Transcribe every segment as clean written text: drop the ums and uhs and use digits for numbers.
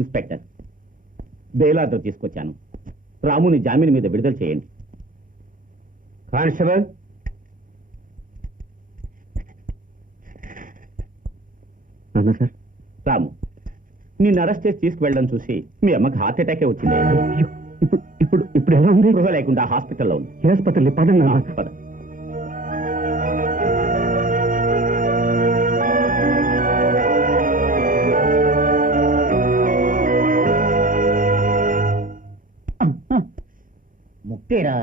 Inspector, bail order తీసుకొచ్చాను. రాముని జామీన్ మీద విడుదల చేయండి. కానిస్టేబుల్, అన్నా సార్. రాము, నిన్ను అరెస్ట్ చేసి తీసుకువెళ్ళడం చూసి మీ అమ్మకి హార్ట్ అటాకే వచ్చింది. ఇప్పుడు ఇప్పుడు ఇప్పుడు ఎలా ఉంది? గృహ లేకుండా హాస్పిటల్లో ఉంది. హాస్పిటల్ పదండి అన్నా. పద. ముక్తేరా.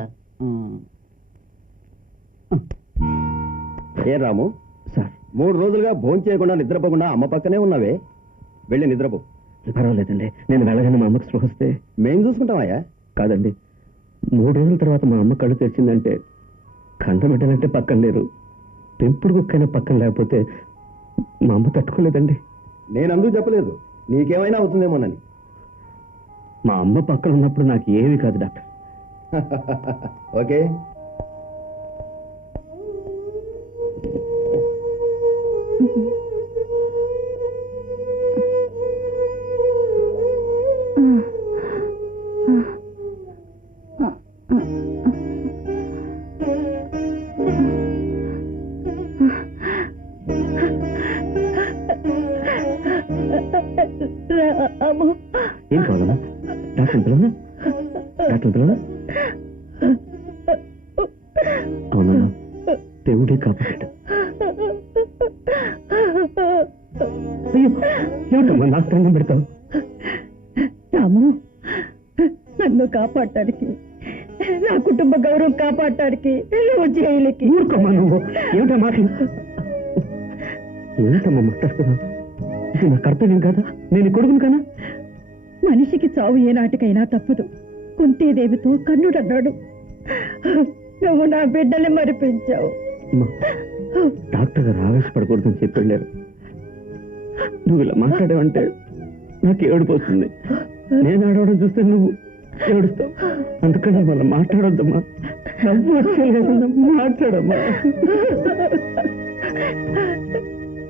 ఏ రాము సార్, 3 రోజులుగా భోజనం చేయకుండా నిద్రపోకుండా అమ్మ పక్కనే ఉన్నావే, వెళ్ళి నిద్రపో. పర్వాలేదండి, నేను వెళ్ళగానే మా అమ్మకు స్పృహ వస్తే మేం చూసుకుంటామయ్యా. కాదండి, 3 రోజుల తర్వాత మా అమ్మ కళ్ళు తెరిచిందంటే కండబిడ్డలంటే పక్కన లేరు, పెంపుడు కుక్కైనా పక్కన లేకపోతే మా అమ్మ తట్టుకోలేదండి. నేను అందుకు చెప్పలేదు, నీకేమైనా అవుతుందేమోనని. మా అమ్మ పక్కన ఉన్నప్పుడు నాకు ఏమీ కాదు డాక్టర్. ఓకే. ఏం కావాలమ్మా? డాక్టర్ పిల్లనా? డాక్టర్ పిల్లనా? అవునా? దేవుడే కాపాడాడు. అయ్యో, ఏమిటమ్మా నాకు దండం పెడతావు? రాము, నన్ను కాపాడటానికి, నా కుటుంబ గౌరవం కాపాడటానికి నువ్వు జైలుకి. ఊరుకోమ్మా నువ్వు. ఏమిటా మాట? ఏమిటమ్మా మాట్లాడుతున్నావు? ఇది నా కర్తవ్యం కాదా? నేను కొడుకును కానా? మనిషికి చావు ఏనాటికైనా తప్పదు. కుంతీదేవితో కన్నుడన్నాడు. నువ్వు నా బిడ్డని మరిపించావు. డాక్టర్ గారు ఆవేశపడకూడదని చెప్పి వెళ్ళారు. నువ్వు ఇలా మాట్లాడావంటే నాకు ఏడుపోతుంది. నేను ఆడవడం చూస్తే నువ్వు ఏడుస్తావు. అందుకని మళ్ళీ మాట్లాడొద్దమ్మా. నవ్వు వచ్చేలేదమ్మా, మాట్లాడమ్మా.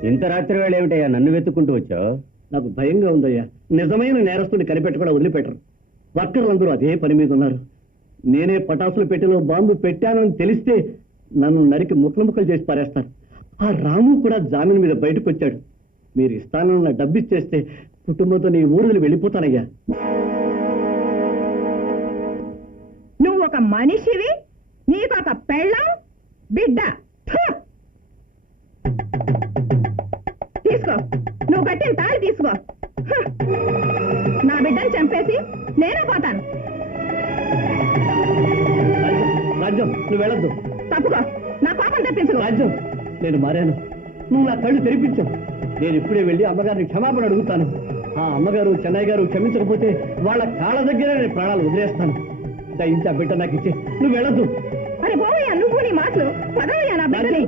ఇంత రాత్రి వేళ ఏమిటయ్యా నన్ను వెతుక్కుంటూ వచ్చావు? నాకు భయంగా ఉందయ్యా. నిజమైన నేరస్తుని కనిపెట్టకుండా వదిలిపెట్టరు. వర్కర్లందరూ అదే పని మీద ఉన్నారు. నేనే పటాసులు పెట్టిన బాంబు పెట్టానని తెలిస్తే నన్ను నరికి ముక్కలు చేసి పారేస్తారు. ఆ రాము కూడా జామీన్ మీద బయటకు వచ్చాడు. మీరు ఇస్తానన్న డబ్బు ఇచ్చేస్తే కుటుంబంతో నీ ఊరులు వెళ్ళిపోతానయ్యా. నువ్వు ఒక మనిషివి, నీకొక పెళ్ళం, బిడ్డ. తీసుకో, నువ్వు కట్టిన తాళి తీసుకో. నా బిడ్డను చంపేసి నేనే పోతాను. రాజ్యం, నువ్వు వెళ్ళొద్దు. తప్పుకో, నా పాపం తెప్పించుకో. రాజ్యం, నేను మారాను. నువ్వు నా కళ్ళు తెరిపించావు. నేను ఇప్పుడే వెళ్ళి అమ్మగారిని క్షమాపణ అడుగుతాను. ఆ అమ్మగారు, చెన్నై గారు క్షమించకపోతే వాళ్ళ కాళ్ళ దగ్గర నేను ప్రాణాలు వదిలేస్తాను. దయించి ఆ బిడ్డ నాకు ఇచ్చి నువ్వు వెళ్ళొద్దు. అరే పోవయ్యా, నువ్వు నీ మాటలు. పదవయ్యా నా బిడ్డని.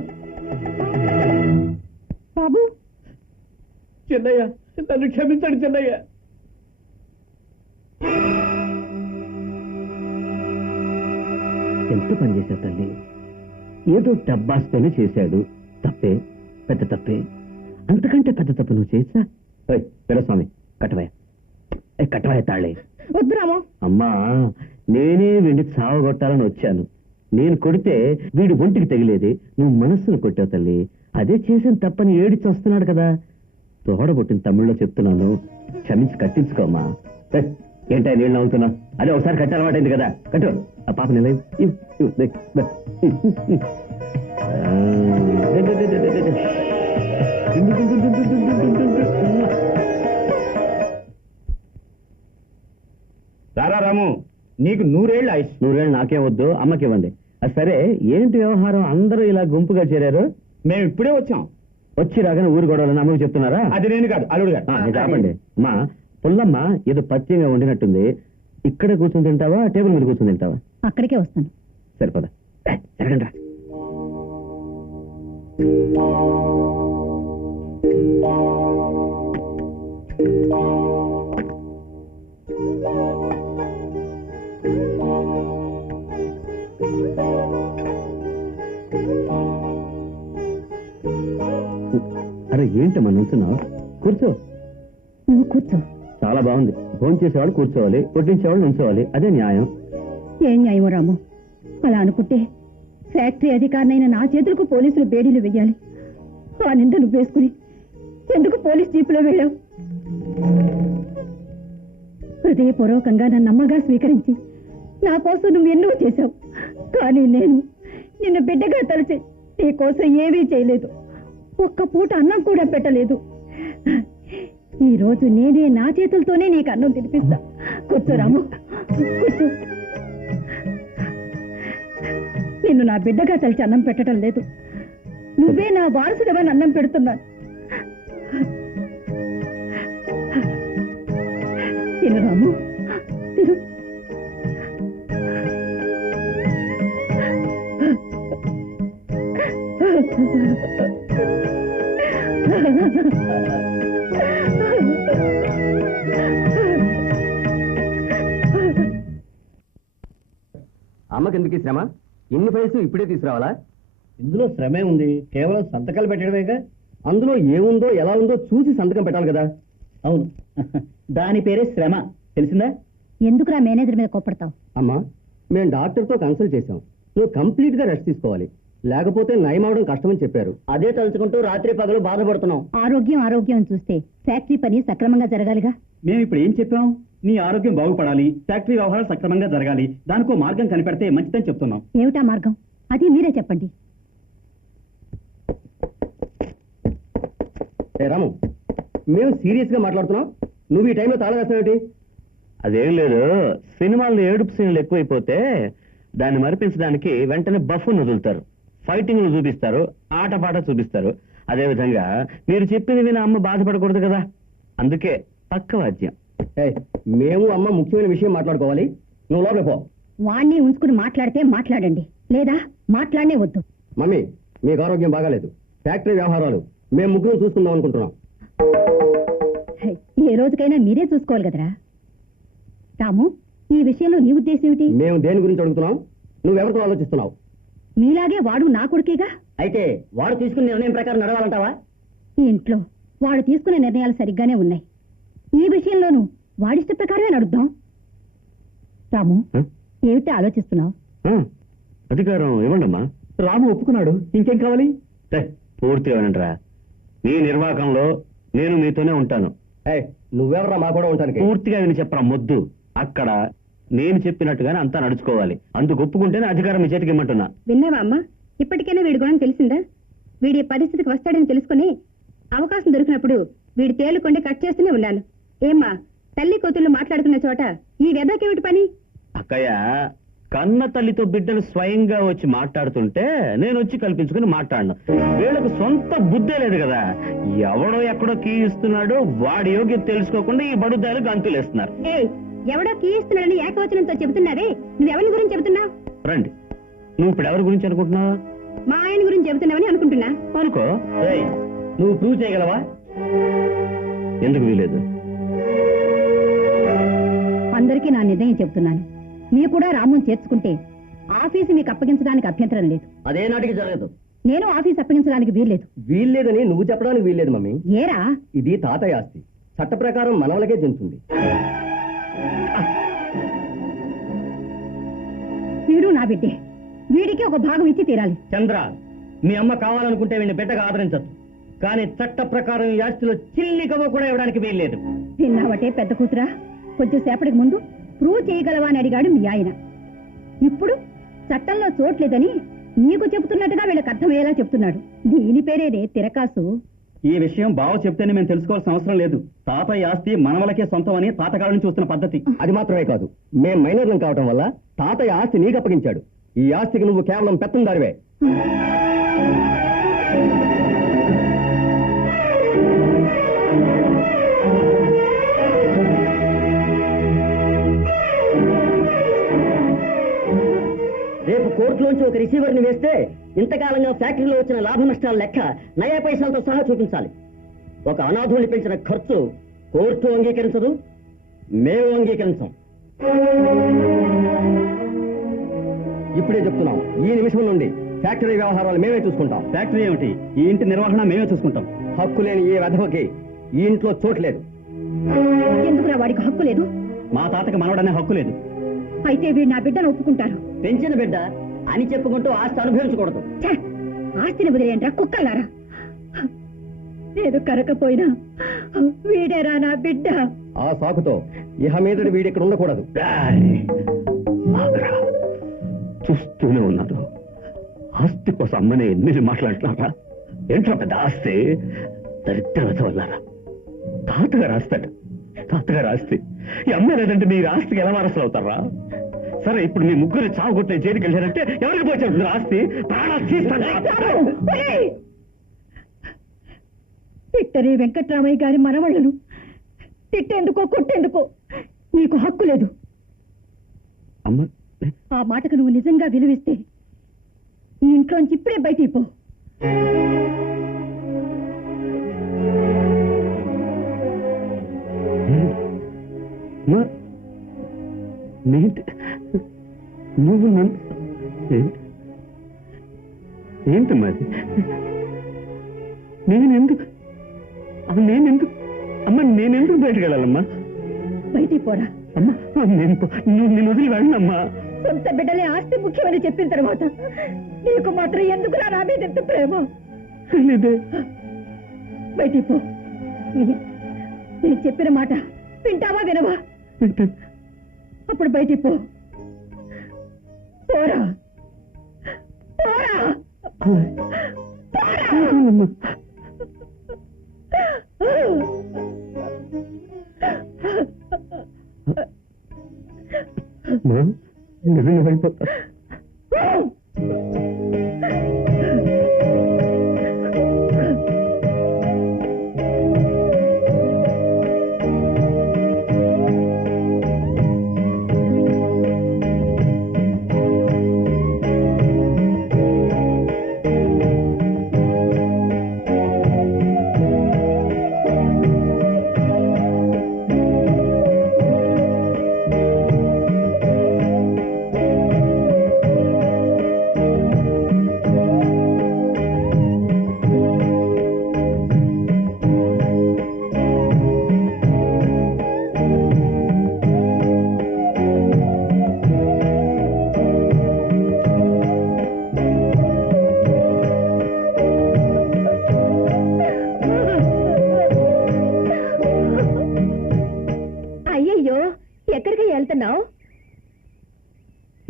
బాబు, చెన్నయ్య, నన్ను క్షమించండి చెన్నయ్య. ఎంత పని చేశావు తల్లి. ఏదో డబ్బాస్తోనే చేశాడు. తప్పే, పెద్ద తప్పే. అంతకంటే పెద్ద తప్పు నువ్వు చేసా. వీరస్వామి, కట్టవయ్య తాళే. వద్దురాము. అమ్మా, నేనే వీడిని చావగొట్టాలని వచ్చాను. నేను కొడితే వీడి ఒంటికి తగిలేది. నువ్వు మనస్సును కొట్టావు తల్లి. అదే చేసిన తప్పని ఏడిచి వస్తున్నాడు కదా. తోడబొట్టిన తమిళ్లో చెప్తున్నాను, క్షమించి కట్టించుకోమ్మా. ఏంటా నీళ్ళు నవ్వుతున్నా? అదే ఒకసారి కట్టే అలవాటైంది కదా, కట్టు. ఆ పాప నిల సారా రాము, నీకు 100 ఏళ్ళు ఆయుష్. 100 ఏళ్ళు నాకేం వద్దు, అమ్మకివ్వండి. సరే, ఏంటి వ్యవహారం? అందరూ ఇలా గుంపుగా చేరారు. మేము ఇప్పుడే వచ్చాం. వచ్చి రాగానే ఊరు గొడవలని అమ్మకి చెప్తున్నారా? అది నేను కాదు, అల్లుడు గారు. కాపండి. అమ్మా, పుల్లమ్మ ఏదో పత్యంగా వండినట్టుంది. ఇక్కడే కూర్చొని తింటావా, టేబుల్ మీద కూర్చొని తింటావా? అక్కడికే వస్తాను. సరిపదా, జరగండి రా. అరే ఏంటమ్మా నుంచున్నావు? కూర్చో. నువ్వు కూర్చో. చాలా బాగుంది. ఫోన్ చేసేవాళ్ళు కూర్చోవాలి, కొట్టించేవాళ్ళు ఉంచోవాలి, అదే న్యాయం. ఏం న్యాయం రాము? అలా అనుకుంటే ఫ్యాక్టరీ అధికారినైన నా చేతులకు పోలీసులు బేడీలు వెయ్యాలి. ఆ నింద నువ్వు వేసుకుని ఎందుకు పోలీస్ జీపులో వెళ్ళావు? హృదయపూర్వకంగా నన్ను అమ్మగా స్వీకరించి నా కోసం నువ్వు ఎన్నో చేశావు. కానీ నేను నిన్ను బిడ్డగా తలచి నీ కోసం ఏమీ చేయలేదు. ఒక్క పూట అన్నం కూడా పెట్టలేదు. ఈ రోజు నేనే నా చేతులతోనే నీకు అన్నం తినిపిస్తా. కూర్చో రాము, కూర్చో. నిన్ను నా బిడ్డగా తలిచి అన్నం పెట్టడం లేదు, నువ్వే నా వారసుడవని అన్నం పెడుతున్నాను. తిను రాము, తిను. అమ్మకి ఎందుకు శ్రమ? ఇన్ని ఫైల్స్ ఇప్పుడే తీసుకురావాలా? ఇందులో శ్రమే ఉంది, కేవలం సంతకాలు పెట్టడమేగా. అందులో ఏముందో ఎలా ఉందో చూసి సంతకం పెట్టాలి కదా. అవును, దాని పేరే శ్రమ, తెలిసిందా? ఎందుకురా మేనేజర్ మీద కోపడతావు? అమ్మా, మేము డాక్టర్తో కన్సల్ట్ చేశాం. నువ్వు కంప్లీట్ గా రెస్ట్ తీసుకోవాలి, లేకపోతే నయం అవడం కష్టమని చెప్పారు. అదే తలుచుకుంటూ రాత్రి పగలు బాధపడుతున్నాం. ఆరోగ్యం చూస్తే ఫ్యాక్టరీ పని సక్రమంగా జరగాలిగా. మేము ఇప్పుడు ఏం చెప్పాం? నీ ఆరోగ్యం బాగుపడాలి, ఫ్యాక్టరీ వ్యవహారాలు సక్రమంగా జరగాలి, దానికో మార్గం కనిపెడితే మంచిదని చెప్తున్నాం. ఏమిటా మార్గం? అది మీరే చెప్పండి. రాము, మేము సీరియస్ గా మాట్లాడుతున్నాం, నువ్వు ఈ టైంలో తాళం వేస్తావేంటి? అదేం లేదు, సినిమాల్లో ఏడుపు సీన్లు ఎక్కువైపోతే దాన్ని మరిపించడానికి వెంటనే బఫ్ను వదులుతారు, ఫైటింగ్ చూపిస్తారు, ఆటపాట చూపిస్తారు. అదేవిధంగా మీరు చెప్పింది విని అమ్మ బాధపడకూడదు కదా, అందుకే పక్క వాద్యం. మేము అమ్మ ముఖ్యమైన విషయం మాట్లాడుకోవాలి, నువ్వు లోపల పో. వాణ్ణి ఉంచుకుని మాట్లాడితే మాట్లాడండి, లేదా మాట్లాడనే వద్దు. మమ్మీ, మీకు ఆరోగ్యం బాగాలేదు, ఫ్యాక్టరీ వ్యవహారాలు మేము ముగ్గురు చూసుకుందాం అనుకుంటున్నాం. ఏ రోజుకైనా మీరే చూసుకోవాలి కదరా. రాము, ఈ విషయంలో నీ ఉద్దేశం ఏమిటి? మేము దేని గురించి అడుగుతున్నాం, నువ్వెవరితో ఆలోచిస్తున్నావు? మీలాగే వాడు నా కొడుకేగా. అయితే వాడు తీసుకున్న నిర్ణయం ప్రకారం నడవాలంటావా? ఈ ఇంట్లో వాడు తీసుకునే నిర్ణయాలు సరిగ్గానే ఉన్నాయి. ఈ విషయంలోనూ వాడిష్ట ప్రకారమే నడుద్దాం. రాము, ఏమిటి ఆలోచిస్తున్నావు? అధికారం ఇవ్వండమ్మా. రాము ఒప్పుకున్నాడు, ఇంకేం కావాలి? పూర్తిగా వినండిరా, మీ నిర్వాహకంలో నేను మీతోనే ఉంటాను. నువ్వెవరా మా కూడా ఉంటాను? పూర్తిగా విని చెప్పరా మొద్దు. అక్కడ నేను చెప్పినట్టుగానే అంతా నడుచుకోవాలి, అందుకు ఒప్పుకుంటేనే అధికారం మీ చేతికి ఇమ్మంటున్నా. విన్నావా అమ్మా? ఇప్పటికైనా వీడి గుణం తెలిసిందా? వీడి పరిస్థితికి వస్తాడని తెలుసుకుని అవకాశం దొరికినప్పుడు వీడి తేలుకొండి కట్ చేస్తూనే ఉన్నాను. ఏమ్మా, తల్లి కూతుళ్ళు మాట్లాడుకున్న చోట ఈ వెదకేమిటి పని? అక్కయ్య, కన్న తల్లితో బిడ్డలు స్వయంగా వచ్చి మాట్లాడుతుంటే నేను వచ్చి కల్పించుకుని మాట్లాడను. వీళ్ళకు సొంత బుద్ధే లేదు కదా, ఎవడో ఎక్కడో కీ ఇస్తున్నాడో వాడి యోగ్యత తెలుసుకోకుండా ఈ బడుద్దాలు గంతులేస్తున్నారు. ఎవడో కీ ఇస్తున్నాడని ఏకవచనంతో చెబుతున్నావే, నువ్వెవరి గురించి చెబుతున్నావు? రండి, నువ్వు ఇప్పుడు ఎవరి గురించి అనుకుంటున్నావు? మా ఆయన గురించి చెబుతున్నావని అనుకుంటున్నా. అనుకో. నువ్వు ప్రూవ్ చేయగలవా? ఎందుకు వీలేదు? అందరికీ నా నిర్ణయం చెబుతున్నాను. మీరు కూడా రాముని చేర్చుకుంటే ఆఫీసు మీకు అప్పగించడానికి అభ్యంతరం లేదు. అదే నాటికి జరగదు. నేను ఆఫీస్ అప్పగించడానికి వీల్లేదు. వీల్లేదని నువ్వు చెప్పడానికి వీల్లేదు మమ్మీ. ఏరా? ఇది తాతయ్య ఆస్తి, చట్ట ప్రకారం మనవలకే చెందుతుంది. వీడు నా బిడ్డే, వీడికి ఒక భాగం ఇచ్చి తీరాలి. చంద్ర, మీ అమ్మ కావాలనుకుంటే వీడిని బిడ్డగా ఆదరించచ్చు, కానీ చట్ట ప్రకారం ఈ ఆస్తిలో చిల్లి కవ్వ కూడా ఇవ్వడానికి వీల్లేదు. విన్నావటే పెద్ద కూతురా, కొంచెం సేపటికి ముందు ప్రూవ్ చేయగలవా అని అడిగాడు మీ ఆయన. ఇప్పుడు చట్టంలో చోట్లేదని నీకు చెబుతున్నట్టుగా వీళ్ళకి అర్థమయ్యేలా చెప్తున్నాడు. దీని పేరేనే తిరకాసు. ఈ విషయం బావ చెప్తేనే మేము తెలుసుకోవాల్సిన అవసరం లేదు. తాతయ్య ఆస్తి మనవలకే సొంతం అని తాతగారి నుంచి వస్తున్న పద్ధతి. అది మాత్రమే కాదు, మేం మైనర్లం కావటం వల్ల తాతయ్య ఆస్తి నీకు అప్పగించాడు. ఈ ఆస్తికి నువ్వు కేవలం పెత్తందారివే. రేపు కోర్టులోంచి ఒక రిసీవర్ని వేస్తే ఇంతకాలంగా ఫ్యాక్టరీలో వచ్చిన లాభ నష్టాల లెక్క నయా పైసలతో సహా చూపించాలి. ఒక అనాథుల్ని పెంచిన ఖర్చు కోర్టు అంగీకరించదు, మేము అంగీకరించాం. ఇప్పుడే చెప్తున్నాం, ఈ నిమిషం నుండి ఫ్యాక్టరీ వ్యవహారాలు మేమే చూసుకుంటాం. ఫ్యాక్టరీ ఏమిటి, ఈ ఇంటి నిర్వహణ మేమే చూసుకుంటాం. హక్కు లేని ఏ వెధవకి ఈ ఇంట్లో చోట్లేదు. ఎందుకురా వాడికి హక్కు లేదు? మా తాతకి మనవడనే హక్కు లేదు. అయితే వీడు నా బిడ్డను ఒప్పుకుంటారు. పెంచిన బిడ్డ అని చెప్పుకుంటూ ఆస్తి అనుభవించకూడదు. ఛ! ఆస్తిని వదిలేయండిరా కుక్కలారా. నేను కరకపోయినా వీడేరా నా బిడ్డ. ఆ సాకుతో ఇహ మీదటి వీడిక్కడ ఉండకూడదు. ఆగరా. చూస్తూనే ఉన్నాను. ఆస్తి కోసం అమ్మని ఎన్ని మాట్లాడుతున్నారా? ఏంట్రా పెద్ద ఆస్తి? దరిద్రత వల్లారా. తాతగారు ఆస్తాడు. తాతగారు ఆస్తి ఈ అమ్మాయి లేదంటే మీరు ఆస్తికి ఎలా వారసులు అవుతారా? సరే, ఇప్పుడు మీ ముగ్గురు చావు కొట్టిన జైలుకి వెళ్ళారంటే ఎవరికి పోయి ఆస్తి? ప్రాణాలు తీస్తాను. విక్టరీ వెంకట్రామయ్య గారి మనవళ్ళను తిట్టేందుకో కొట్టేందుకో నీకు హక్కు లేదు. అమ్మ, ఆ మాటకు నువ్వు నిజంగా విలువిస్తే ఈ ఇంట్లోంచి ఇప్పుడే బయటికి పో. నువ్వు నన్ను ఏంటి మరి? నేనెందుకు అమ్మ నేనెందుకు బయటకు వెళ్ళాలమ్మా? బయటికి పోరా. అమ్మా, నేను వదిలి వెళ్ళనమ్మా. సొంత బిడ్డలే ఆస్తి ముఖ్యమని చెప్పిన తర్వాత నీకు మాత్రం ఎందుకు నా మీద ఎంత ప్రేమ? తెలీదే. బయటికి పో. నేను చెప్పిన మాట వింటావా వినవా? అప్పుడు బయటికి పో. పోరా పోరా అమ్మా. నిజంగా అయిపోతా. అయ్యయ్యో, ఎక్కడికి వెళ్తున్నావు?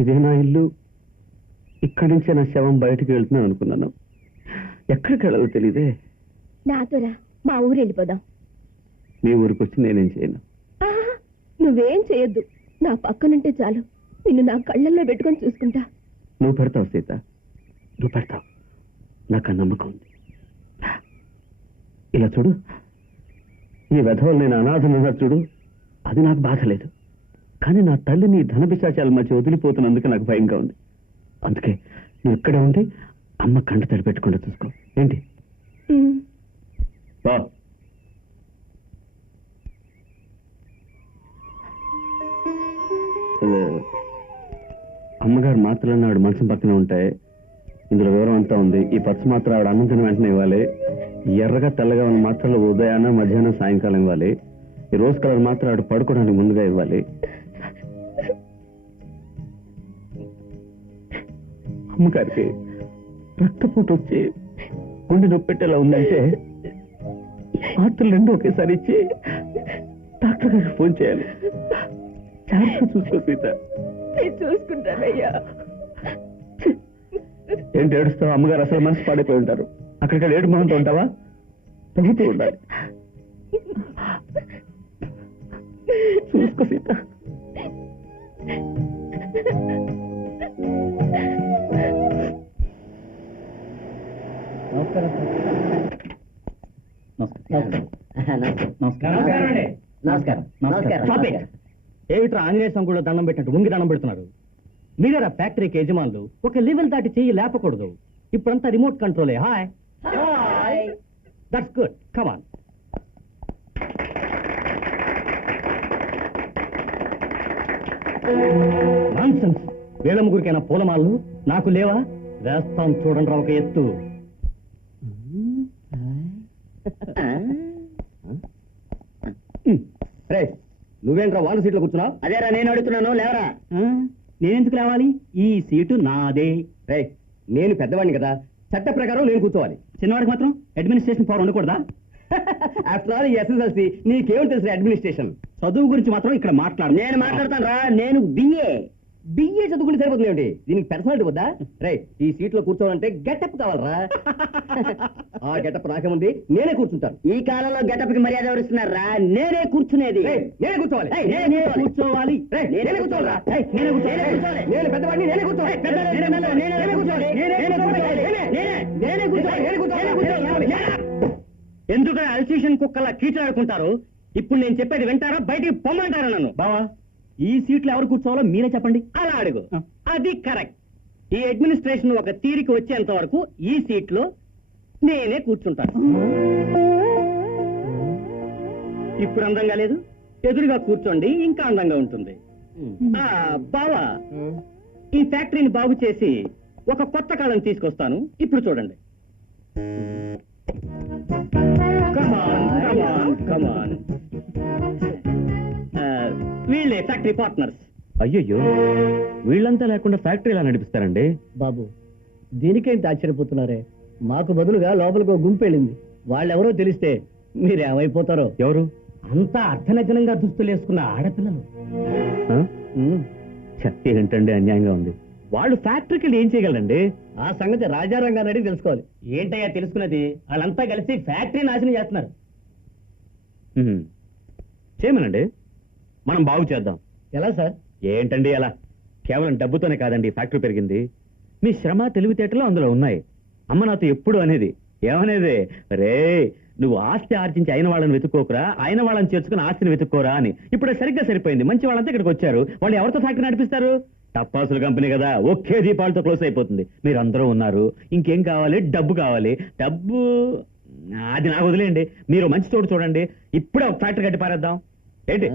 ఇదే నా ఇల్లు. ఇక్కడి నుంచే నా శవం బయటకు వెళ్తున్నాను అనుకున్నాను. ఎక్కడికి వెళ్ళాలో తెలియదే. నాతోరా, మా ఊరు వెళ్ళిపోదాం. మీ ఊరికి వచ్చి నేనేం చేయను. నువ్వేం చేయొద్దు. నా పక్కనుంటే చాలు. నిన్ను నా కళ్ళల్లో పెట్టుకొని చూసుకుంటా. నువ్వు పెడతావు సీత, నువ్వు పెడతావు. నాకు ఆ నమ్మకం ఉంది. ఇలా చూడు, ఈ వెధవలు నేను అనాథనున్నా చూడు, అది నాకు బాధ లేదు. కానీ నా తల్లిని ధన పిశాచాల మధ్య వదిలిపోతున్నందుకు నాకు భయంగా ఉంది. అందుకే నువ్వు ఇక్కడే ఉండి అమ్మ కంట తడి పెట్టకుండా చూసుకో. ఏంటి బా? అమ్మగారు మాత్రలన్నీ ఆవిడ మనసు పక్కనే ఉంటాయి. ఇందులో వివరం అంతా ఉంది. ఈ పచ్చ మాత్రం ఆవిడ అన్నం తిన వెంటనే ఇవ్వాలి. ఎర్రగా తెల్లగా ఉన్న మాత్రలు ఉదయాన్న మధ్యాహ్నం సాయంకాలం ఇవ్వాలి. ఈ రోజ్ కలర్ మాత్రం ఆవిడ పడుకోవడానికి ముందుగా ఇవ్వాలి. అమ్మగారికి రక్తపోటు వచ్చి గుండె నొప్పి పెట్టేలా ఉందంటే మాత్రలు రెండు ఒకేసారి ఇచ్చి డాక్టర్ గారికి ఫోన్ చేయాలి. జాగ్రత్తగా చూసుకో సీత. చూసుకుంటానయ్యా. ఏంటి ఏడుస్తావు? అమ్మగారు అసలు మనసు పాడైపోయి ఉంటారు. అక్కడికి ఏడు మొహంతో ఉంటావా? తగ్గుతూ ఉండాలి. చూసుకో సీత. ఏమిట్రా ఆంజనేయ సంగుళ్ళు దండం పెట్టినట్టు ఉంగి దండం పెడుతున్నారు? మీరేరా ఫ్యాక్టరీకి యజమానులు. ఒక లెవెల్ దాటి చెయ్యి లేపకూడదు. ఇప్పుడంతా రిమోట్ కంట్రోలే. Hi, that's good, come on. Nonsense. వీళ్ళ ముగ్గురికైనా పూలమాలు, నాకు లేవా? వేస్తాం చూడండి రా ఒక ఎత్తు. నువ్వేంట్రా వాళ్ళ సీట్లో కూర్చున్నావు? అదేరా నేను అడుగుతున్నాను, లేవరా. నేనెందుకు లేవాలి? ఈ సీటు నాదే. రేయ్, నేను పెద్దవాడిని కదా, చట్ట ప్రకారం నేను కూర్చోవాలి. చిన్నవాడికి మాత్రం అడ్మినిస్ట్రేషన్ పవర్ ఉండకూడదా? ఆఫ్టర్ ఆల్ ఎస్ఎస్ఎల్సి నీకేం తెలుసు అడ్మినిస్ట్రేషన్? చదువు గురించి మాత్రం ఇక్కడ మాట్లాడు. నేను మాట్లాడతాను రా, నేను బిఏ. బిఏ చదువుకుంటే సరిపోతుంది ఏమిటి? దీనికి పర్సనాలిటీ వద్దా? రే, ఈ సీట్ లో కూర్చోవాలంటే గెటప్ కావాలరా. ఆ గెటప్ నాకేముంది, నేనే కూర్చుంటాను. ఈ కాలంలో గెటప్ కి మర్యాద ఎవరిస్తున్నారా? నేనే కూర్చునేది. రేయ్, నేనే కూర్చోవాలి. నేనే కూర్చోవాలి. రేయ్, నేనే కూర్చోవాలిరా. ఏయ్, నేనే కూర్చోవాలి. నేను పెద్దవాడిని, నేనే కూర్చోవాలి. నేనే కూర్చోవాలి. ఎందుకు అల్సీషన్ కుక్కలా కీచాడుకుంటారు? ఇప్పుడు నేను చెప్పేది వింటారా, బయటికి పొమ్మంటారా నన్ను? బావా, ఈ సీట్లో ఎవరు కూర్చోవాలో మీరే చెప్పండి. అలా అడుగు. అది కరెక్ట్. ఈ అడ్మినిస్ట్రేషన్ ఒక తీరికి వచ్చేంత వరకు ఈ సీట్లో నేనే కూర్చుంటాను. ఇప్పుడు అందంగా లేదు, ఎదురుగా కూర్చోండి, ఇంకా అందంగా ఉంటుంది. బావా, ఈ ఫ్యాక్టరీని బాగు చేసి ఒక కొత్త కాలం తీసుకొస్తాను, ఇప్పుడు చూడండి. కమాన్. వీళ్ళే ఫ్యాక్టరీ పార్ట్నర్స్. అయ్యయ్యో, వీళ్ళంతా లేకుండా ఫ్యాక్టరీ ఎలా నడిపిస్తారండి? బాబు, దీనికేంటి ఆశ్చర్యపోతున్నారే? మాకు బదులుగా లోపలికి ఒక గుంపు వెళ్ళింది. వాళ్ళెవరో తెలిస్తే మీరేమైపోతారో. ఎవరు? అంతా అర్థనగ్నంగా దుస్తులు వేసుకున్న ఆడపిల్లలు. ఆ? ఏంటండి అన్యాయంగా ఉంది. వాళ్ళు ఫ్యాక్టరీకి వెళ్ళి ఏం చేయగలరండి? ఆ సంగతి రాజారంగాన్ని అడిగి తెలుసుకోవాలి. ఏంటయ్యా తెలుసుకున్నది? వాళ్ళంతా కలిసి ఫ్యాక్టరీ నాశనం చేస్తున్నారు. చేయమనండి, మనం బాగు చేద్దాం. ఎలా సార్? ఏంటండి అలా? కేవలం డబ్బుతోనే కాదండి ఫ్యాక్టరీ పెరిగింది. మీ శ్రమ తెలివితేటలు అందులో ఉన్నాయి. అమ్మ నాతో ఎప్పుడు అనేది ఏమనేది, రే నువ్వు ఆస్తి ఆర్జించి అయిన వాళ్ళని వెతుక్కోకరా, అయిన వాళ్ళని చేర్చుకుని ఆస్తిని వెతుక్కోరా అని. ఇప్పుడు సరిగ్గా సరిపోయింది. మంచి వాళ్ళంతా ఇక్కడికి వచ్చారు. వాళ్ళు ఎవరితో ఫ్యాక్టరీ నడిపిస్తారు? టపాసుల కంపెనీ కదా, ఒకే దీపాలతో క్లోజ్ అయిపోతుంది. మీరందరూ ఉన్నారు, ఇంకేం కావాలి? డబ్బు కావాలి. డబ్బు అది నాకు వదిలేయండి. మీరు మంచి చోటు చూడండి, ఇప్పుడే ఒక ఫ్యాక్టరీ కట్టి పారేద్దాం. ఏంటి?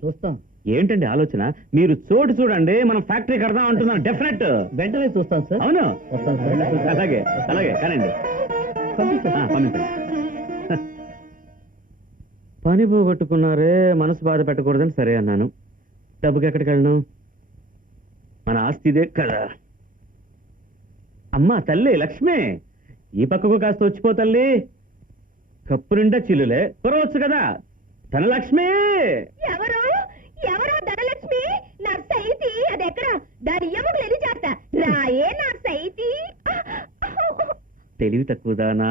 చూస్తాం. ఏంటండి ఆలోచన? మీరు చోటు చూడండి, మనం ఫ్యాక్టరీ కడదాం అంటున్నాను. డెఫినెట్ వెంటనే చూస్తాం సార్. అవును, వస్తాం సార్. అలాగే అలాగే కానండి. పంపించండి. పని పోగొట్టుకున్నారే, మనసు బాధ పెట్టకూడదని సరే అన్నాను. డబ్బుకి ఎక్కడికి వెళ్ళను? మన ఆస్తి ఇదే కదా. అమ్మా తల్లి లక్ష్మి, ఈ పక్కకు కాస్త వచ్చిపో తల్లి. కప్పు నిండా చిల్లులే కురవచ్చు కదా. ధనలక్ష్మి, ఎవరు ధనలక్ష్మి? నా సైతి అది ఎక్కడ? దాని ఎముకలు ఎది చేస్తా రాయే నా సైతి. తెలివి తక్కువదానా?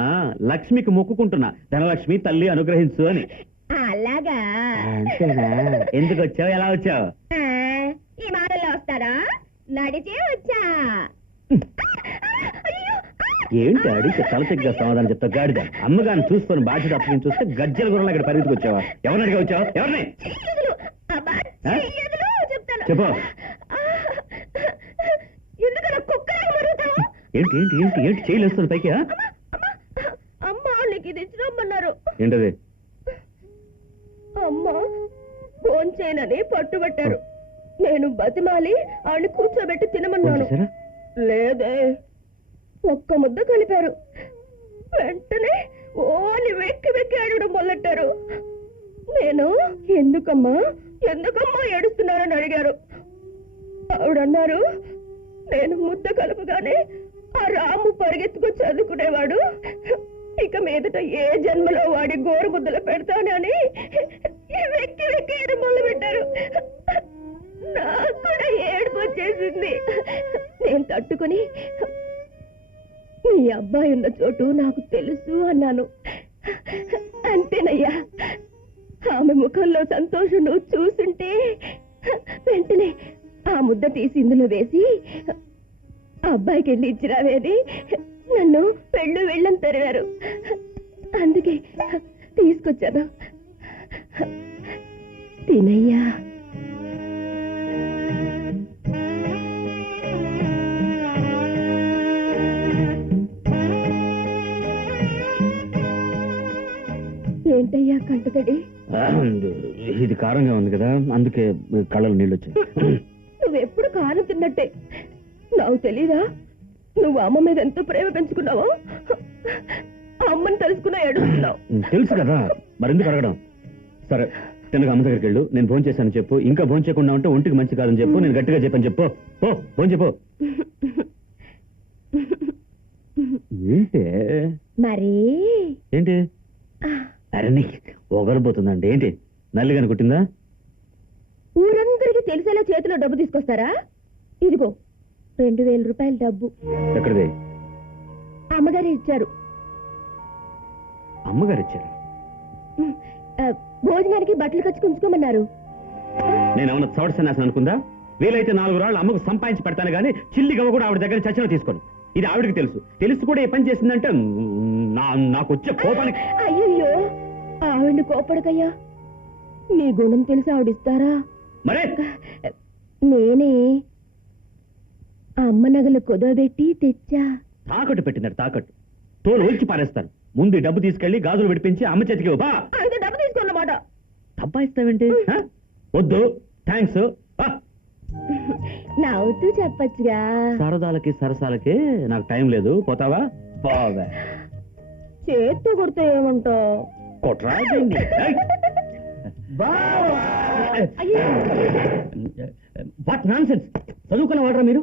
లక్ష్మికి మొక్కుకుంటున్నా, ధనలక్ష్మి తల్లి అనుగ్రహించు అని. అలాగా? అంతేనా? ఎందుకు వచ్చావు, ఎలా వచ్చావు? ఈ మాటల్లో వస్తారా? నడిచే వచ్చా. ఏంటి అడిగితే తలతిగ్గా సమాధానం చెప్తా గాడిద. అమ్మగారిని చూసుకొని బాధ్యత అప్పగించి చూస్తే గజ్జల గుర్రంలో ఇక్కడ పరిగెత్తుకు వచ్చావా? ఎవరిని అడిగా వచ్చావు? ఎవరిని? చెప్పు. ఏంటి ఏంటి ఏంటి ఏంటి చేయలేస్తుంది పైకి? అమ్మా నీకు ఇది ఇచ్చిరమ్మన్నారు. ఏంటది? అమ్మా భోంచేనని పట్టుబట్టారు. నేను బతిమాలి ఆవిడ కూర్చోబెట్టి తినమన్నాను. వచ్చేసారా? లేదే, ఒక్క ముద్ద కలిపారు. వెంటనే ఓని వెక్కి వెక్కి అడగడం మొదలెట్టారు. నేను ఎందుకమ్మా ఏడుస్తున్నారని అడిగారు. ఆవిడన్నారు, నేను ముద్ద కలుపుగానే ఆ రాము పరిగెత్తుకు చదువుకునేవాడు, ఇక మీదట ఏ జన్మలో వాడి గోరు ముద్దలు పెడతానని వెక్కి వెక్కి ఏడు మొదలు పెట్టారు. నాకు కూడా ఏడుపు వచ్చేసింది. నేను తట్టుకుని, మీ అబ్బాయి ఉన్న చోటు నాకు తెలుసు అన్నాను. అంతేనయ్యా, ఆమె ముఖంలో సంతోషం నువ్వు చూసుంటే వెంటనే ఆ ముద్ద తీసి ఇందులో వేసి అబ్బాయికి వెళ్ళి ఇచ్చిరావేది నన్ను వెళ్ళని తరివారు. అందుకే తీసుకొచ్చాను. తినయ్యా. ఏంటయ్యా కంటతడి? ఇది కారంగా ఉంది కదా, అందుకే కళ్ళలో నీళ్ళు వచ్చాయి. నువ్వెప్పుడు కారం తిన్నట్టే. నాకు తెలీదా నువ్వు అమ్మ మీద ఎంతో ప్రేమ పెంచుకున్నావో? అమ్మని తెలుసుకున్నా ఏడుస్తున్నావు. తెలుసు కదా, మరెందుకు అడగడం? సరే తినక అమ్మ దగ్గరికి వెళ్ళు, నేను భోజనం చేశాను చెప్పు. ఇంకా భోజనం చేయకుండా ఉంటే ఒంటికి మంచి కాదని చెప్పు. నేను గట్టిగా చెప్పని చెప్పు. ఓ భోజనం చెప్పు. ఏంటి మరి ఏంటి అరే నీ ఒగరబోతుందండి. ఏంటి నల్లిగాని కుట్టిందా? ఊరందరికీ తెలిసేలా చేతిలో డబ్బు తీసుకొస్తారా? ఇదిగో 2000 రూపాయల డబ్బు ఎక్కడిది? అమ్మగారు ఇచ్చారు. అమ్మగారు ఇచ్చారు. భోజనానికి బట్టలు ఖర్చు ఉంచుకోమన్నారు. నేనేమన్నా చోట సన్యాసం అనుకుందా? వీలైతే 4 రాళ్ళు అమ్మకు సంపాదించి పెడతాను కానీ చిల్లి గవ్వ కూడా ఆవిడ దగ్గర చచ్చిన తీసుకోను. ఇది ఆవిడకి తెలుసు. తెలిసి కూడా ఏ పని చేసిందంటే నాకు వచ్చే కోపానికి. అయ్యో ఆవిడ్ని కోపడకయ్యా, నీ గుణం తెలిసి ఆవిడిస్తారా? మరే నేనే అమ్మ నగలు కుదవబెట్టి తెచ్చా. తాకట్టు పెట్టినారు. తాకట్టు తోలు ఒలిచి పారేస్తారు. ముందు ఈ డబ్బు తీసుకెళ్లి గాజులు విడిపించి అమ్మ చేతికి ఇవ్వు. బా అయితే డబ్బు తీసుకున్నమాట. డబ్బా ఇస్తావేంటి? వద్దు థ్యాంక్స్. నవ్వుతూ చెప్పచ్చుగా. సరదాలకి సరసాలకి నాకు టైం లేదు. పోతావా? బాగా చేత్తో కొడితే ఏమంటావు? కొట్రా. What nonsense! చదువుకున్న వాడరా మీరు?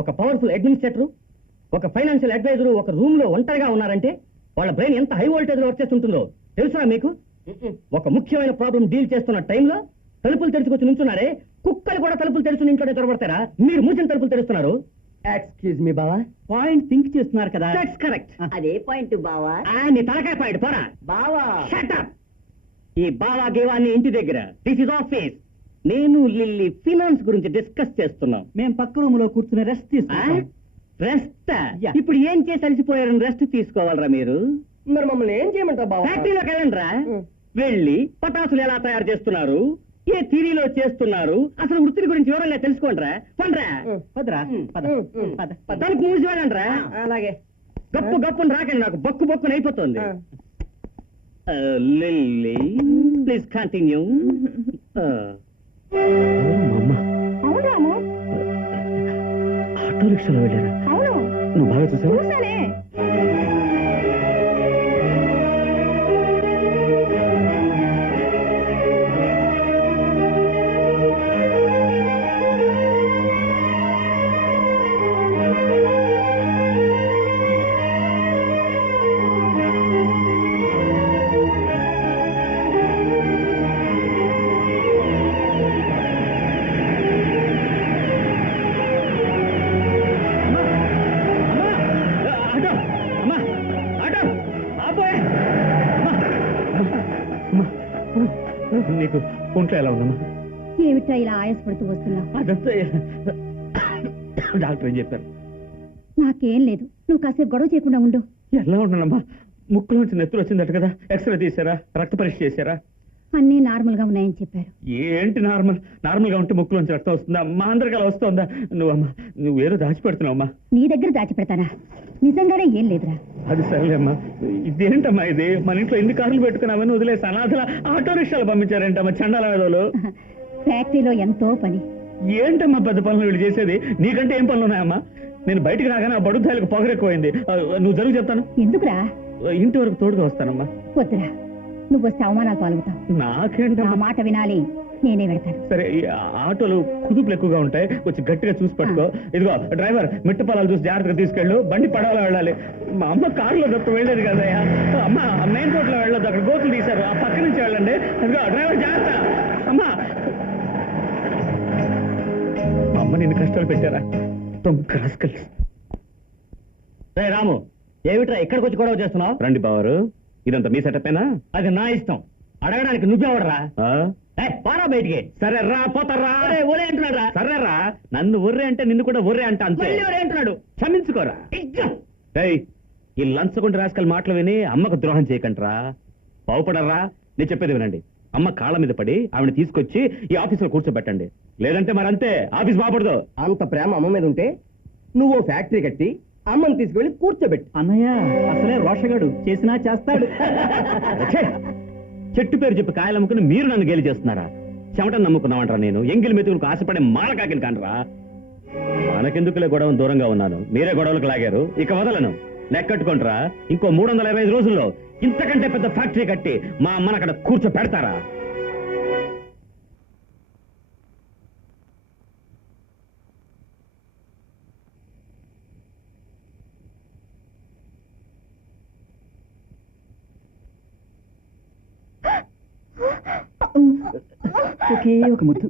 ఒక పవర్ఫుల్ అడ్మినిస్ట్రేటర్, ఒక ఫైనాన్షియల్ అడ్వైజర్ ఒక రూమ్ లో ఒంటరిగా ఉన్నారంటే వాళ్ళ బ్రెయిన్ ఎంత హై వోల్టేజ్ లో వర్క్ చేస్తుంటుందో తెలుసా మీకు? ఒక ముఖ్యమైన ప్రాబ్లం డీల్ చేస్తున్న టైంలో తలుపులు తెరుచుకొచ్చి నుంచున్నారే, కుక్కలు కూడా తలుపులు తెరుచుని ఇంట్లోనే తెరబడతారా? మీరు మూసిన తలుపులు తెరుస్తున్నారు. ఎక్స్క్యూజ్ మీ బావా, పాయింట్ థింక్ చేస్తున్నారు కదా. That's correct. అదే పాయింట్ బావా. నీ తలకాయ పాయింట్ పోరా బావా. Shut up. ఈ బావా గేవాన్ని ఇంటి దగ్గర. This is office. నేను లిల్లీ ఫినాన్స్ గురించి డిస్కస్ చేస్తున్నాం. మేము పక్క రూమ్ లో కూర్చుని రెస్ట్ తీసుకుంటాం. రెస్ట్? ఇప్పుడు ఏం చేసి అలసిపోయారని రెస్ట్ తీసుకోవాలరా మీరు? మరి మమ్మల్ని ఏం చేయమంటావు బావా? ఫ్యాక్టరీలోకి వెళ్ళండిరా. వెళ్ళి పటాసులు ఎలా తయారు చేస్తున్నారు, ఏ థిరీలో చేస్తున్నారు, అసలు వృత్తి గురించి వివరంగా తెలుసుకోండిరా. పండ్రా పదరా తలుపు మూసి వెళ్ళండిరా. అలాగే. గప్పు గప్పుని రాకండి, నాకు బక్కు బక్కుని అయిపోతుంది. Lily please continue. అమ్మ అవును రాము, ఆటో రిక్షాలో వెళ్ళారా? అవును నువ్వు బాగా చూసావా? చూసానే. నీకు ఒంట్లో ఎలా ఉందమ్మా? ఏమిటా ఇలా ఆయాసపడుతూ వస్తున్నావు? అదంతా డాక్టర్ ఏం చెప్పారు? నాకేం లేదు, నువ్వు కాసేపు గొడవ చేయకుండా ఉండు. ఎలా ఉన్నానమ్మా? ముక్కులోంచి నెత్తులు వచ్చిందట కదా, ఎక్స్రే తీసారా? రక్త పరీక్ష చేశారా? అన్నీ నార్మల్ గా ఉన్నాయని చెప్పారు. ఏంటి నార్మల్ గా ఉంటే ముక్కులోంచి రక్తం వస్తుందా? మా అందరికి అలా వస్తుందా? నువ్వు ఏదో దాచిపెడుతున్నావమ్మా. నీ దగ్గర దాచిపెడతానా? నిజంగానే ఏం లేదురా. అది సరేలేమ్మా. ఇదేంటమ్మా ఇది? మన ఇంట్లో ఎన్ని కార్లు పెట్టుకున్నామని వదిలేసి అనాథల ఆటో రిక్షాలు పంపించారేంటమ్మా చండాల వేదోలు? ఫ్యాక్టరీలో ఎంతో పని. ఏంటమ్మా పెద్ద పనులు వీళ్ళు చేసేది? నీకంటే ఏం పనులు ఉన్నాయమ్మా? నేను బయటికి రాగానే ఆ బడుద్దాయిలకు పొగరెక్కువైంది. నువ్వు జరుగు చెప్తాను. ఎందుకురా? ఇంటి వరకు తోడుగా వస్తానమ్మా. వద్దురా, నువ్వు వస్తే అవమానాలు పాల్గొతావు. నా నాకేంటమ్మా? మాట వినాలి, నేనే వెళ్తాను. సరే, ఈ ఆటోలు కుదుపులు ఎక్కువగా ఉంటాయి, వచ్చి గట్టిగా చూసి పట్టుకో. ఇదిగో డ్రైవర్, మిట్టపలాలు చూసి జాగ్రత్తగా తీసుకెళ్ళు. బండి పడవలో వెళ్ళాలి. మా అమ్మ కారులో తప్ప వెళ్ళేది కదయ్యా. అమ్మ మెయిన్ రోడ్ లో వెళ్ళొద్దు, అక్కడ గోతులు తీశారు, ఆ పక్క నుంచి వెళ్ళండి. ఇదిగో డ్రైవర్ జాగ్రత్త. అమ్మా, మా అమ్మ నిన్ను కష్టాలు పెట్టారా? తొంక రాస్కల్స్. రే రాము, ఏమిట్రా ఇక్కడికి వచ్చి గొడవ చేస్తున్నావు? రండి బావారు, ఇదంతా మీ సెటప్పేనా? అది నా ఇష్టం, అడగడానికి నువ్వెవడరా? పారా బయటికి. సరే రా, పోతారా? ఒరే అంటున్నాడు రా. సరే రా, నన్ను ఒర్రే అంటే నిన్ను కూడా ఒర్రే అంట అంతే. మళ్ళీ ఒరే అంటున్నాడు. క్షమించుకోరా. ఏయ్, ఈ లంచగొండ రాస్కల్ మాటలు విని అమ్మకు ద్రోహం చేయకంట్రా. బాగుపడరా? నేను చెప్పేది వినండి. అమ్మ కాళ్ళ మీద పడి ఆవిడ తీసుకొచ్చి ఈ ఆఫీసులో కూర్చోబెట్టండి. లేదంటే మరంతే, ఆఫీస్ బాగుపడదు. అంత ప్రేమ అమ్మ మీద ఉంటే నువ్వు ఫ్యాక్టరీ కట్టి అమ్మని తీసుకెళ్లి కూర్చోబెట్టి. అన్నయ్య అసలే రోషగాడు, చేసినా చేస్తాడు. ఛే! చెట్టు పేరు చెప్పి కాయలు అమ్ముకుని మీరు నన్ను గేలి చేస్తున్నారా? చెమటను నమ్ముకున్నామంటారా? నేను ఎంగిలి మెతుకులకు ఆశపడే మాలకాకిని కానరా? మనకెందుకులే గొడవను దూరంగా ఉన్నాను, మీరే గొడవలకు లాగారు. ఇక వదలను. లెక్కట్టుకుంటారా? ఇంకో 325 రోజుల్లో ఇంతకంటే పెద్ద ఫ్యాక్టరీ కట్టి మా అమ్మను అక్కడ కూర్చోపెడతారా? ఒకే ఒక ముద్దు.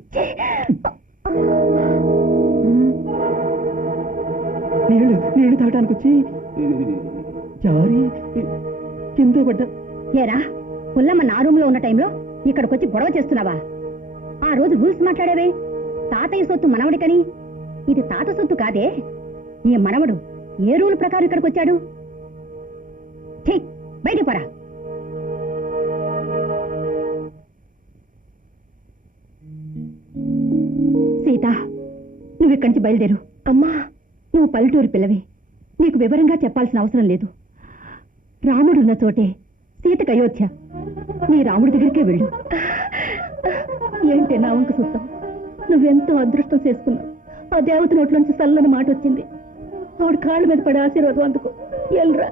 నీళ్లు తాగడానికి వచ్చి జారి కింద పడ్డా. ఏరా పుల్లమ్మ నా రూమ్ లో ఉన్న టైంలో ఇక్కడికి వచ్చి గొడవ చేస్తున్నావా? ఆ రోజు రూల్స్ మాట్లాడావే, తాతయ్య సొత్తు మనవడికని. ఇది తాత సొత్తు కాదే. ఈ మనవడు ఏ రూల్ ప్రకారం ఇక్కడికి వచ్చాడు? బయటికి పోరా. సీత, నువ్వు ఇక్కడి నుంచి బయలుదేరు. అమ్మా, నువ్వు పల్లెటూరు పిల్లవి, నీకు వివరంగా చెప్పాల్సిన అవసరం లేదు. రాముడున్న చోటే సీతకు అయోధ్య. నీ రాముడి దగ్గరికే వెళ్ళు. ఏంటి నా వంక చూస్తావు? నువ్వెంతో అదృష్టం చేసుకున్నావు. ఆ దేవత నోట్లోంచి చల్లని మాట వచ్చింది. ఆవిడ కాళ్ళ మీద పడే ఆశీర్వాదం అందుకు. ఎల్రా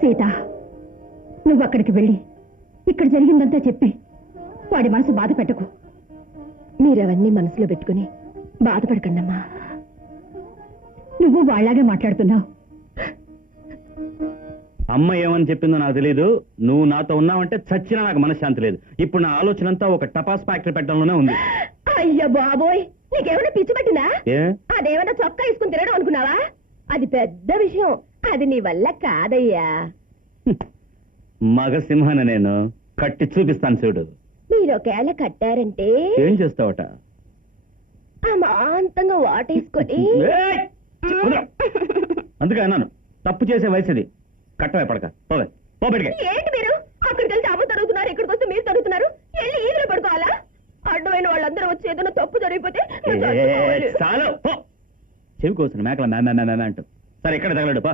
సీత, నువ్వు అక్కడికి వెళ్ళి ఇక్కడ జరిగిందంతా చెప్పి వాడి మనసు బాధ పెట్టకు. మీరవన్నీ మనసులో పెట్టుకుని బాధపడకండమ్మా. నువ్వు వాళ్ళలాగే మాట్లాడుతున్నావు. అమ్మ ఏమని చెప్పిందో నాకు తెలియదు. నువ్వు నాతో ఉన్నావంటే చచ్చినా నాకు మనశ్శాంతి లేదు. ఇప్పుడు నా ఆలోచన అంతా ఒక టపాస్ ఫ్యాక్టరీ పెట్టడంలోనే ఉంది. అయ్యా బాబోయ్, నీకేమైనా పిచ్చి పట్టిందా? ఏ అదేమైనా చొక్కా వేసుకుని తినడం అనుకున్నావా? అది పెద్ద విషయం. అది నీ వల్ల కాదయ్యా. మగ సింహన నేను కట్టి చూపిస్తాను చూడు. మీరు ఒకవేళ కట్టారంటే ఏం చేస్తావట? అమాంతంగా వాటేసుకొని ఏయ్! వదలు. అందుకే అన్నాను, తప్పు చేసే వయసుది. కట్టవే పడక పోవే, పోబెడిగా. ఏంటి మీరు అక్కడికి వెళ్తే అమ్మ తరుగుతున్నారు, ఇక్కడికి వస్తే మీరు తరుగుతున్నారు. వెళ్ళి ఈదులో పడుకోవాలా? అడ్డమైన వాళ్ళందరూ వచ్చి ఏదైనా తప్పు జరిగిపోతే చాలు పో. చెవి కోసిన మేకల మ్యామ్ అంటూ. సరే ఇక్కడ తగలడు పో.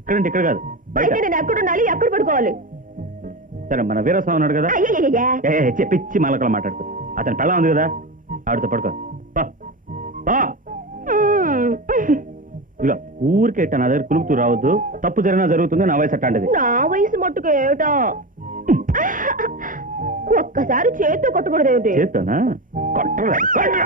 ఇక్కడంటే ఇక్కడ కాదు, బయట. అయితే నేను ఎక్కడ ఉండాలి, ఎక్కడ పడుకోవాలి? సరే, మన వీరస్వామి ఉన్నాడు కదా, అయ్యయ్యయ్యా. పిచ్చి మలకలు మాట్లాడుతూ. అతని పెళ్ళ ఉంది కదా, ఆవిడతో పడుకో. ఇక ఊరికే నా దగ్గర కులుకుతూ రావద్దు. తప్పు జరిగినా జరుగుతుంది. నా వయసు అట్టాంటిది. నా వయసు మట్టుకు ఏమిటో. ఒక్కసారి చేతితో కొట్టకూడదేమిటి? చేస్తానా? కొట్టరా, కొట్టరా.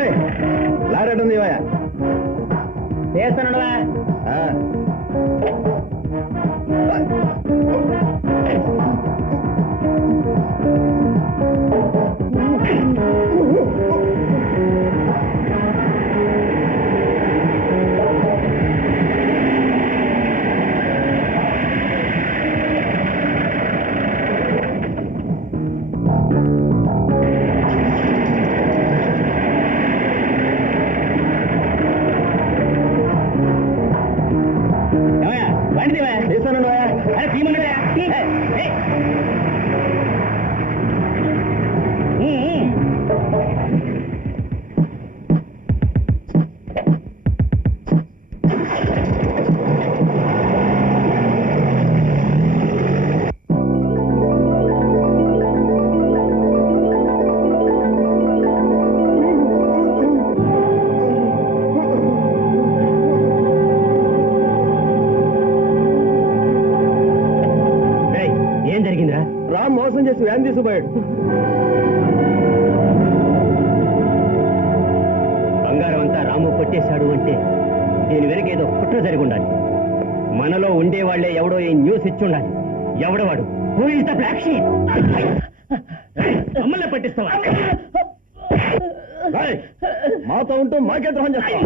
ఏయ్! మోసం చేసి వ్యాన్ తీసుకుపోయాడు. బంగారం అంతా రాము కొట్టేశాడు అంటే దీని వెనక ఏదో కుట్ర జరిగి ఉండాలి. మనలో ఉండేవాళ్లే ఎవడో ఈ న్యూస్ ఇచ్చి ఉండాలి. ఎవడవాడు? Who is the black sheep? మమ్మల్ని పట్టిస్తావా? మాతో ఉంటూ మాకే ద్రోహం చేస్తావా?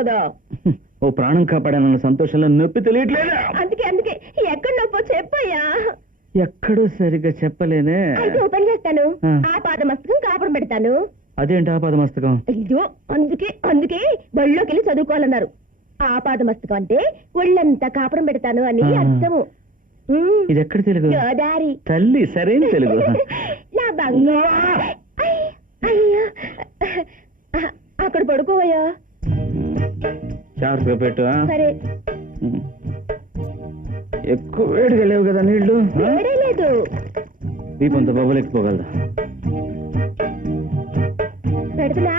కదా. ఓ ప్రాణం కాపాడానన్న సంతోషంలో నొప్పి తెలియట్లేదా? అందుకే ఎక్కడ నొప్పో చెప్పయ్యా. ఎక్కడో సరిగ్గా చెప్పలేనే. అయితే ఓ పని చేస్తాను, ఆ. ఆ పాద మస్తకం కాపురం పెడతాను. అదేంటి ఆపాద మస్తకం? అయ్యో అందుకే బళ్ళోకి వెళ్ళి చదువుకోవాలన్నారు. ఆ పాద మస్తకం అంటే ఒళ్ళంతా కాపురం పెడతాను అని ఆ. అర్థము. ఇది ఎక్కడ తెలుగు? గోదారి. తల్లి సరైన తెలుగు. నా బంగారు. అయ్యో అక్కడ పడుకోవయ్యా. జాగ్రత్తగా పెట్టు. సరే. ఎక్కువ వేడిగా లేవు కదా నీళ్లు? వేడే లేదు. దీపంతో బొబ్బలు ఎక్కిపోగలదా? పెడుతున్నా.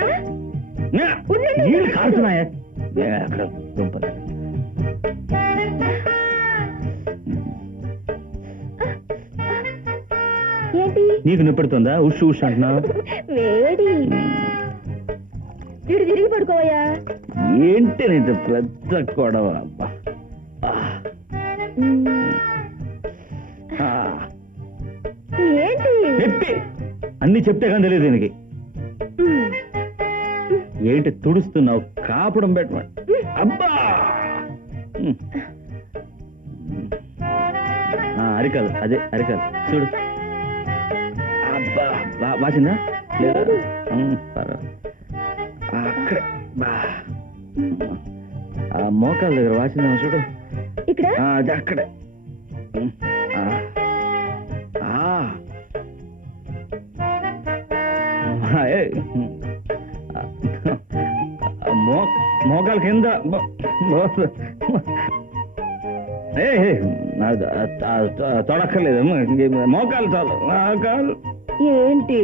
నీళ్ళు కారుతున్నాయా? అక్కడ దుంపలు. ఏంటి నీకు నొప్పెడుతుందా? ఉష్ ఉష్ అంటున్నావు. వేడి. ఇటు తిరిగి పడుకోవయ్యా. ఏంటి నీకు పెద్ద గొడవ? అబ్బా. ఏంటి చెప్పి అన్ని చెప్తే కానీ తెలియదు దీనికి. ఏంటి తుడుస్తున్నావు? కాపడం పెట్టమని. అబ్బా. అరికాలు, అదే అరికాలు చూడు. అబ్బా వాచిందా లేదా? అక్కడే ఆ మోకాల దగ్గర వాచిందా చూడు. ఇక్కడ అది అక్కడే. మోకాల కింద తొడక్కర్లేదు. మోకాలు చాలు. మోకాలు ఏంటి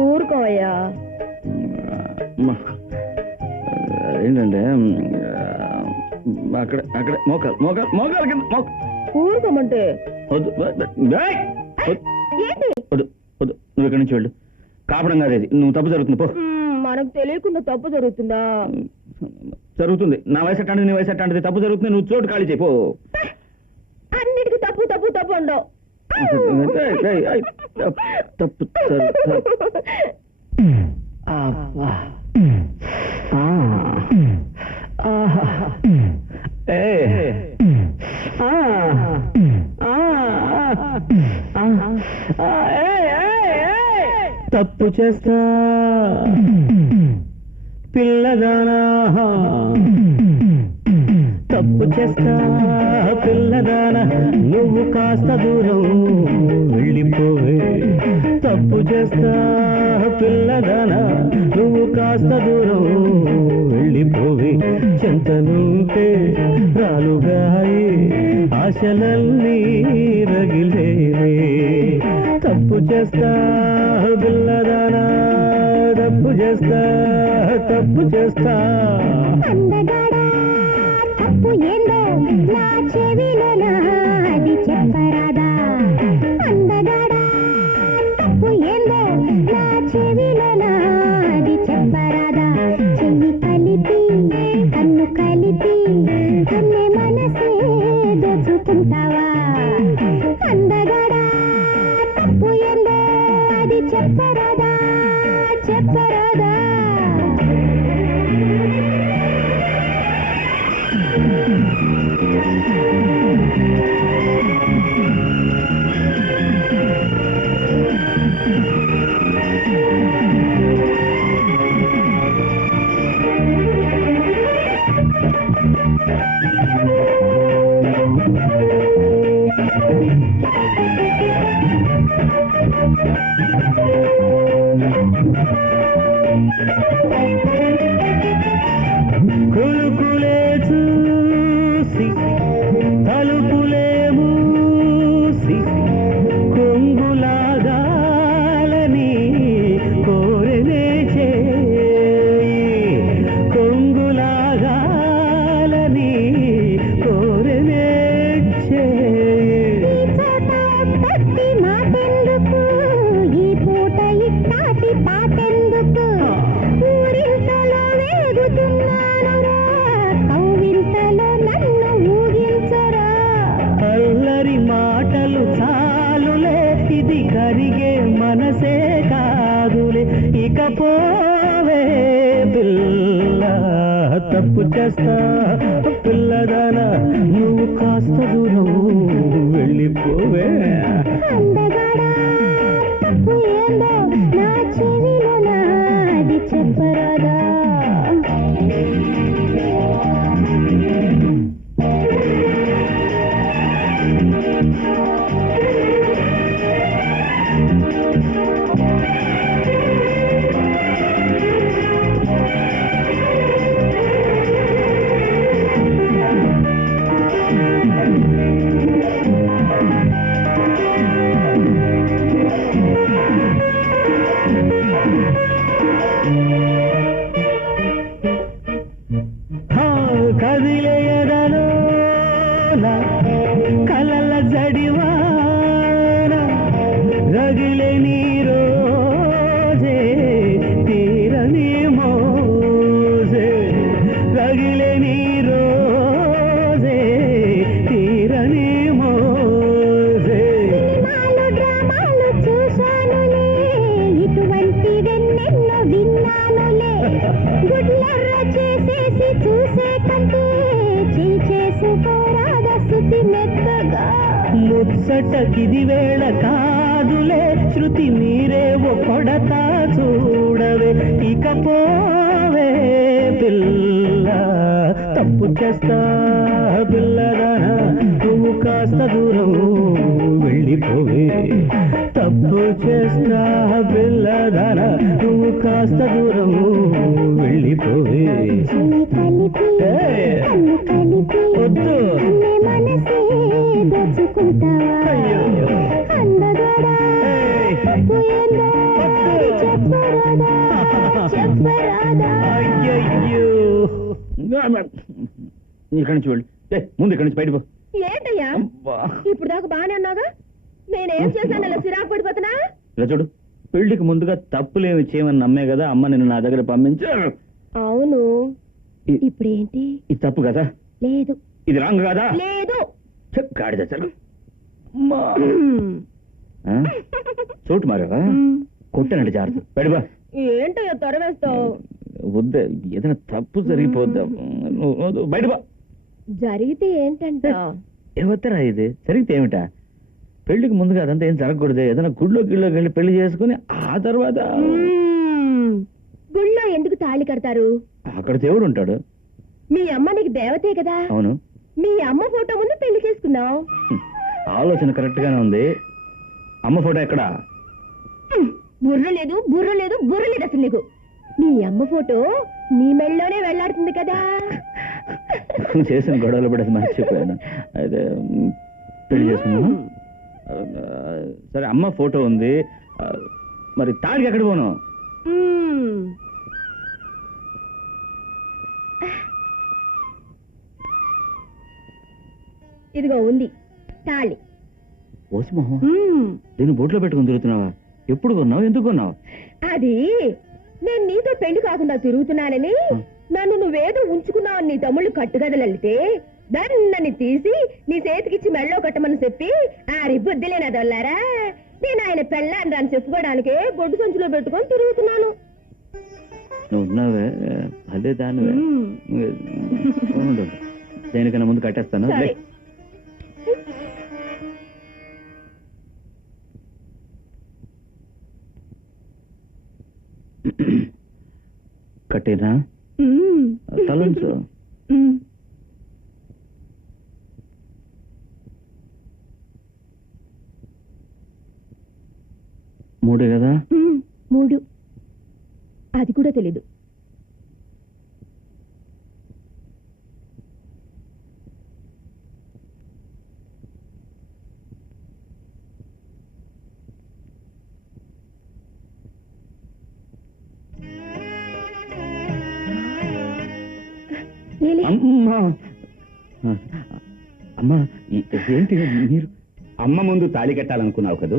ఊరుకోవయ్యా. ఏంటంటే అక్కడే అక్కడే మోకాలు మోకాలు మోకాల కింద. ఊరుకోమంటే వద్దు ఏంటి? వద్దు వద్దు, నువ్వు ఇక్కడి నుంచి వెళ్ళు. కాపడం కాదు ఇది. నువ్వు తప్పు జరుగుతుంది పో. మనకు తెలియకుండా తప్పు జరుగుతుందా? జరుగుతుంది. నా వయసు అట్టాంటిది, నీ వయసు అట్టాంటిది. తప్పు జరుగుతుంది. నువ్వు చోటు ఖాళీ చేయి పో. అన్నిటికీ తప్పు తప్పు తప్పు ఉండవు. తప్పు తప్పు చేస్తా పిల్లదానా, తప్పు చేస్తా పిల్లదానా, నువ్వు కాస్త దూరం వెళ్ళిపోవే. తప్పు చేస్తా పిల్లదానా, నువ్వు కాస్త దూరం వెళ్ళిపోవే. చెంతనుంటే రాలుగాయి ఆశలన్నీ రగిలేవే. తప్పు చేస్తా పిల్లదానా, తప్పు చేస్తా తప్పు చేస్తా. తప్పు ఏందో నా చెవిలో అది చెప్పరాదా? అందగాడా తప్పు ఏందో నా చెవిలో అది చెప్పరాదా? చెయ్యి కలిపి కన్ను కలిపి కన్నే మనసే దోచుకుంటావా? అందగాడా తప్పు ఏందో అది చెప్పరాదా? చెప్పరాదా? కులుకులే చూసి తలుపులే మూసి కొంగులాగాలని కోరనే చేయి, కొంగులాగాలని కోరనే చేయి. మాటెందుకు ఈ కదిలేయదలో కలల జడివాన రగిలే నీ రోజే తీరని మోజే రగిలే నీ రోజే తీరని మోజే డ్రామాలు చూశానులే ఇటువంటి వెన్నెన్నో విన్నానులే గుడ్లెర్ర చేసేసి చూసే కంటే చేసుకోరాద శృతి మెత్తగా ముచ్చటకిది వేళ కాదులే శృతి మీరేవో కొడతా చూడవే ఇకపోవే పిల్ల తప్పు చేస్తా పిల్లదానా నువ్వు కాస్త దూరం వెళ్ళిపోవే తప్పు చేస్తా పిల్లదానా నువ్వు కాస్త దూరం వెళ్ళిపోవే కలిపి కన్ను కలిపి వద్దు అన్నే మనసే దోచుకుంటావా అందగడా తప్పు ఏందో అది చెప్పరాదా చెప్పరాదా అయ్యయ్యో ఇక్కడి నుంచి వెళ్ళు ముందు ఇక్కడి నుంచి బయటపో ఏంటయ్యా ఇప్పుడు దాకా బానే అన్నాగా నేనేం చేశాను అలా సిరాకు పడిపోతున్నా ఇలా చూడు పెళ్లికి ముందుగా తప్పులేమి చేయమని నమ్మే కదా అమ్మ నిన్ను నా దగ్గర పంపించారు అవును ఇప్పుడేంటి ఇది తప్పు కదా లేదు ఇది రాంగ్ కదా లేదు గాడిద చలు చోటు మారావా కొట్టానండి జాగ్రత్త బయటపో ఏంటయ్యా తొరవేస్తావు వద్దే ఏదైనా తప్పు జరిగిపోద్దా బయటపో జరిగితే ఏంటంట ఏమవుతారా ఇది జరిగితే ఏమిటా పెళ్లికి ముందుగా అదంతా ఏం జరగకూడదు ఏదైనా గుళ్ళోకి వెళ్ళి పెళ్లి చేసుకుని ఆ తర్వాత గుళ్ళో ఎందుకు తాళి కడతారు అక్కడ దేవుడు ఉంటాడు మీ అమ్మ నీకు దేవతే కదా అవును మీ అమ్మ ఫోటో ముందు పెళ్లి చేసుకున్నావు ఆలోచన కరెక్ట్ గానే ఉంది అమ్మ ఫోటో ఎక్కడ బుర్ర లేదు బుర్ర లేదు బుర్ర లేదు అసలు నీకు మీ అమ్మ ఫోటో నీ మెళ్ళలోనే వెళ్లాడుతుంది కదా చేసిన గొడవలు పడేసి మర్చిపోయాను అయితే పెళ్లి చేసుకున్నాను సరే అమ్మ ఫోటో ఉంది మరి తాడికి ఎక్కడ పోను ఇదిగో ఉంది తాళి ఓసి మొహం దీన్ని బోట్లో పెట్టుకుని తిరుగుతున్నావా ఎప్పుడు కొన్నావు ఎందుకు కొన్నావు అది నేను నీతో పెళ్లి కాకుండా తిరుగుతున్నానని నన్ను నువ్వేదో ఉంచుకున్నావు నీ తమ్ముళ్ళు కట్టుగదలెళ్తే దాన్ని తీసి నీ చేతికిచ్చి మెళ్ళో కట్టమని చెప్పి ఆరి బుద్ధిలేనదొల్లారా నేను ఆయన పెళ్ళాను దాన్ని చెప్పుకోవడానికే బొడ్డు సంచులో పెట్టుకొని తిరుగుతున్నాను నువ్వు ఉన్నావే అదే దానివే దేనికన్నా ముందు కట్టేస్తాను సరే. కట్టేనా తలంచు మూడే కదా 3 అది కూడా తెలీదు అమ్మా అమ్మా ఏంటి మీరు అమ్మ ముందు తాళి కట్టాలనుకున్నావు కదూ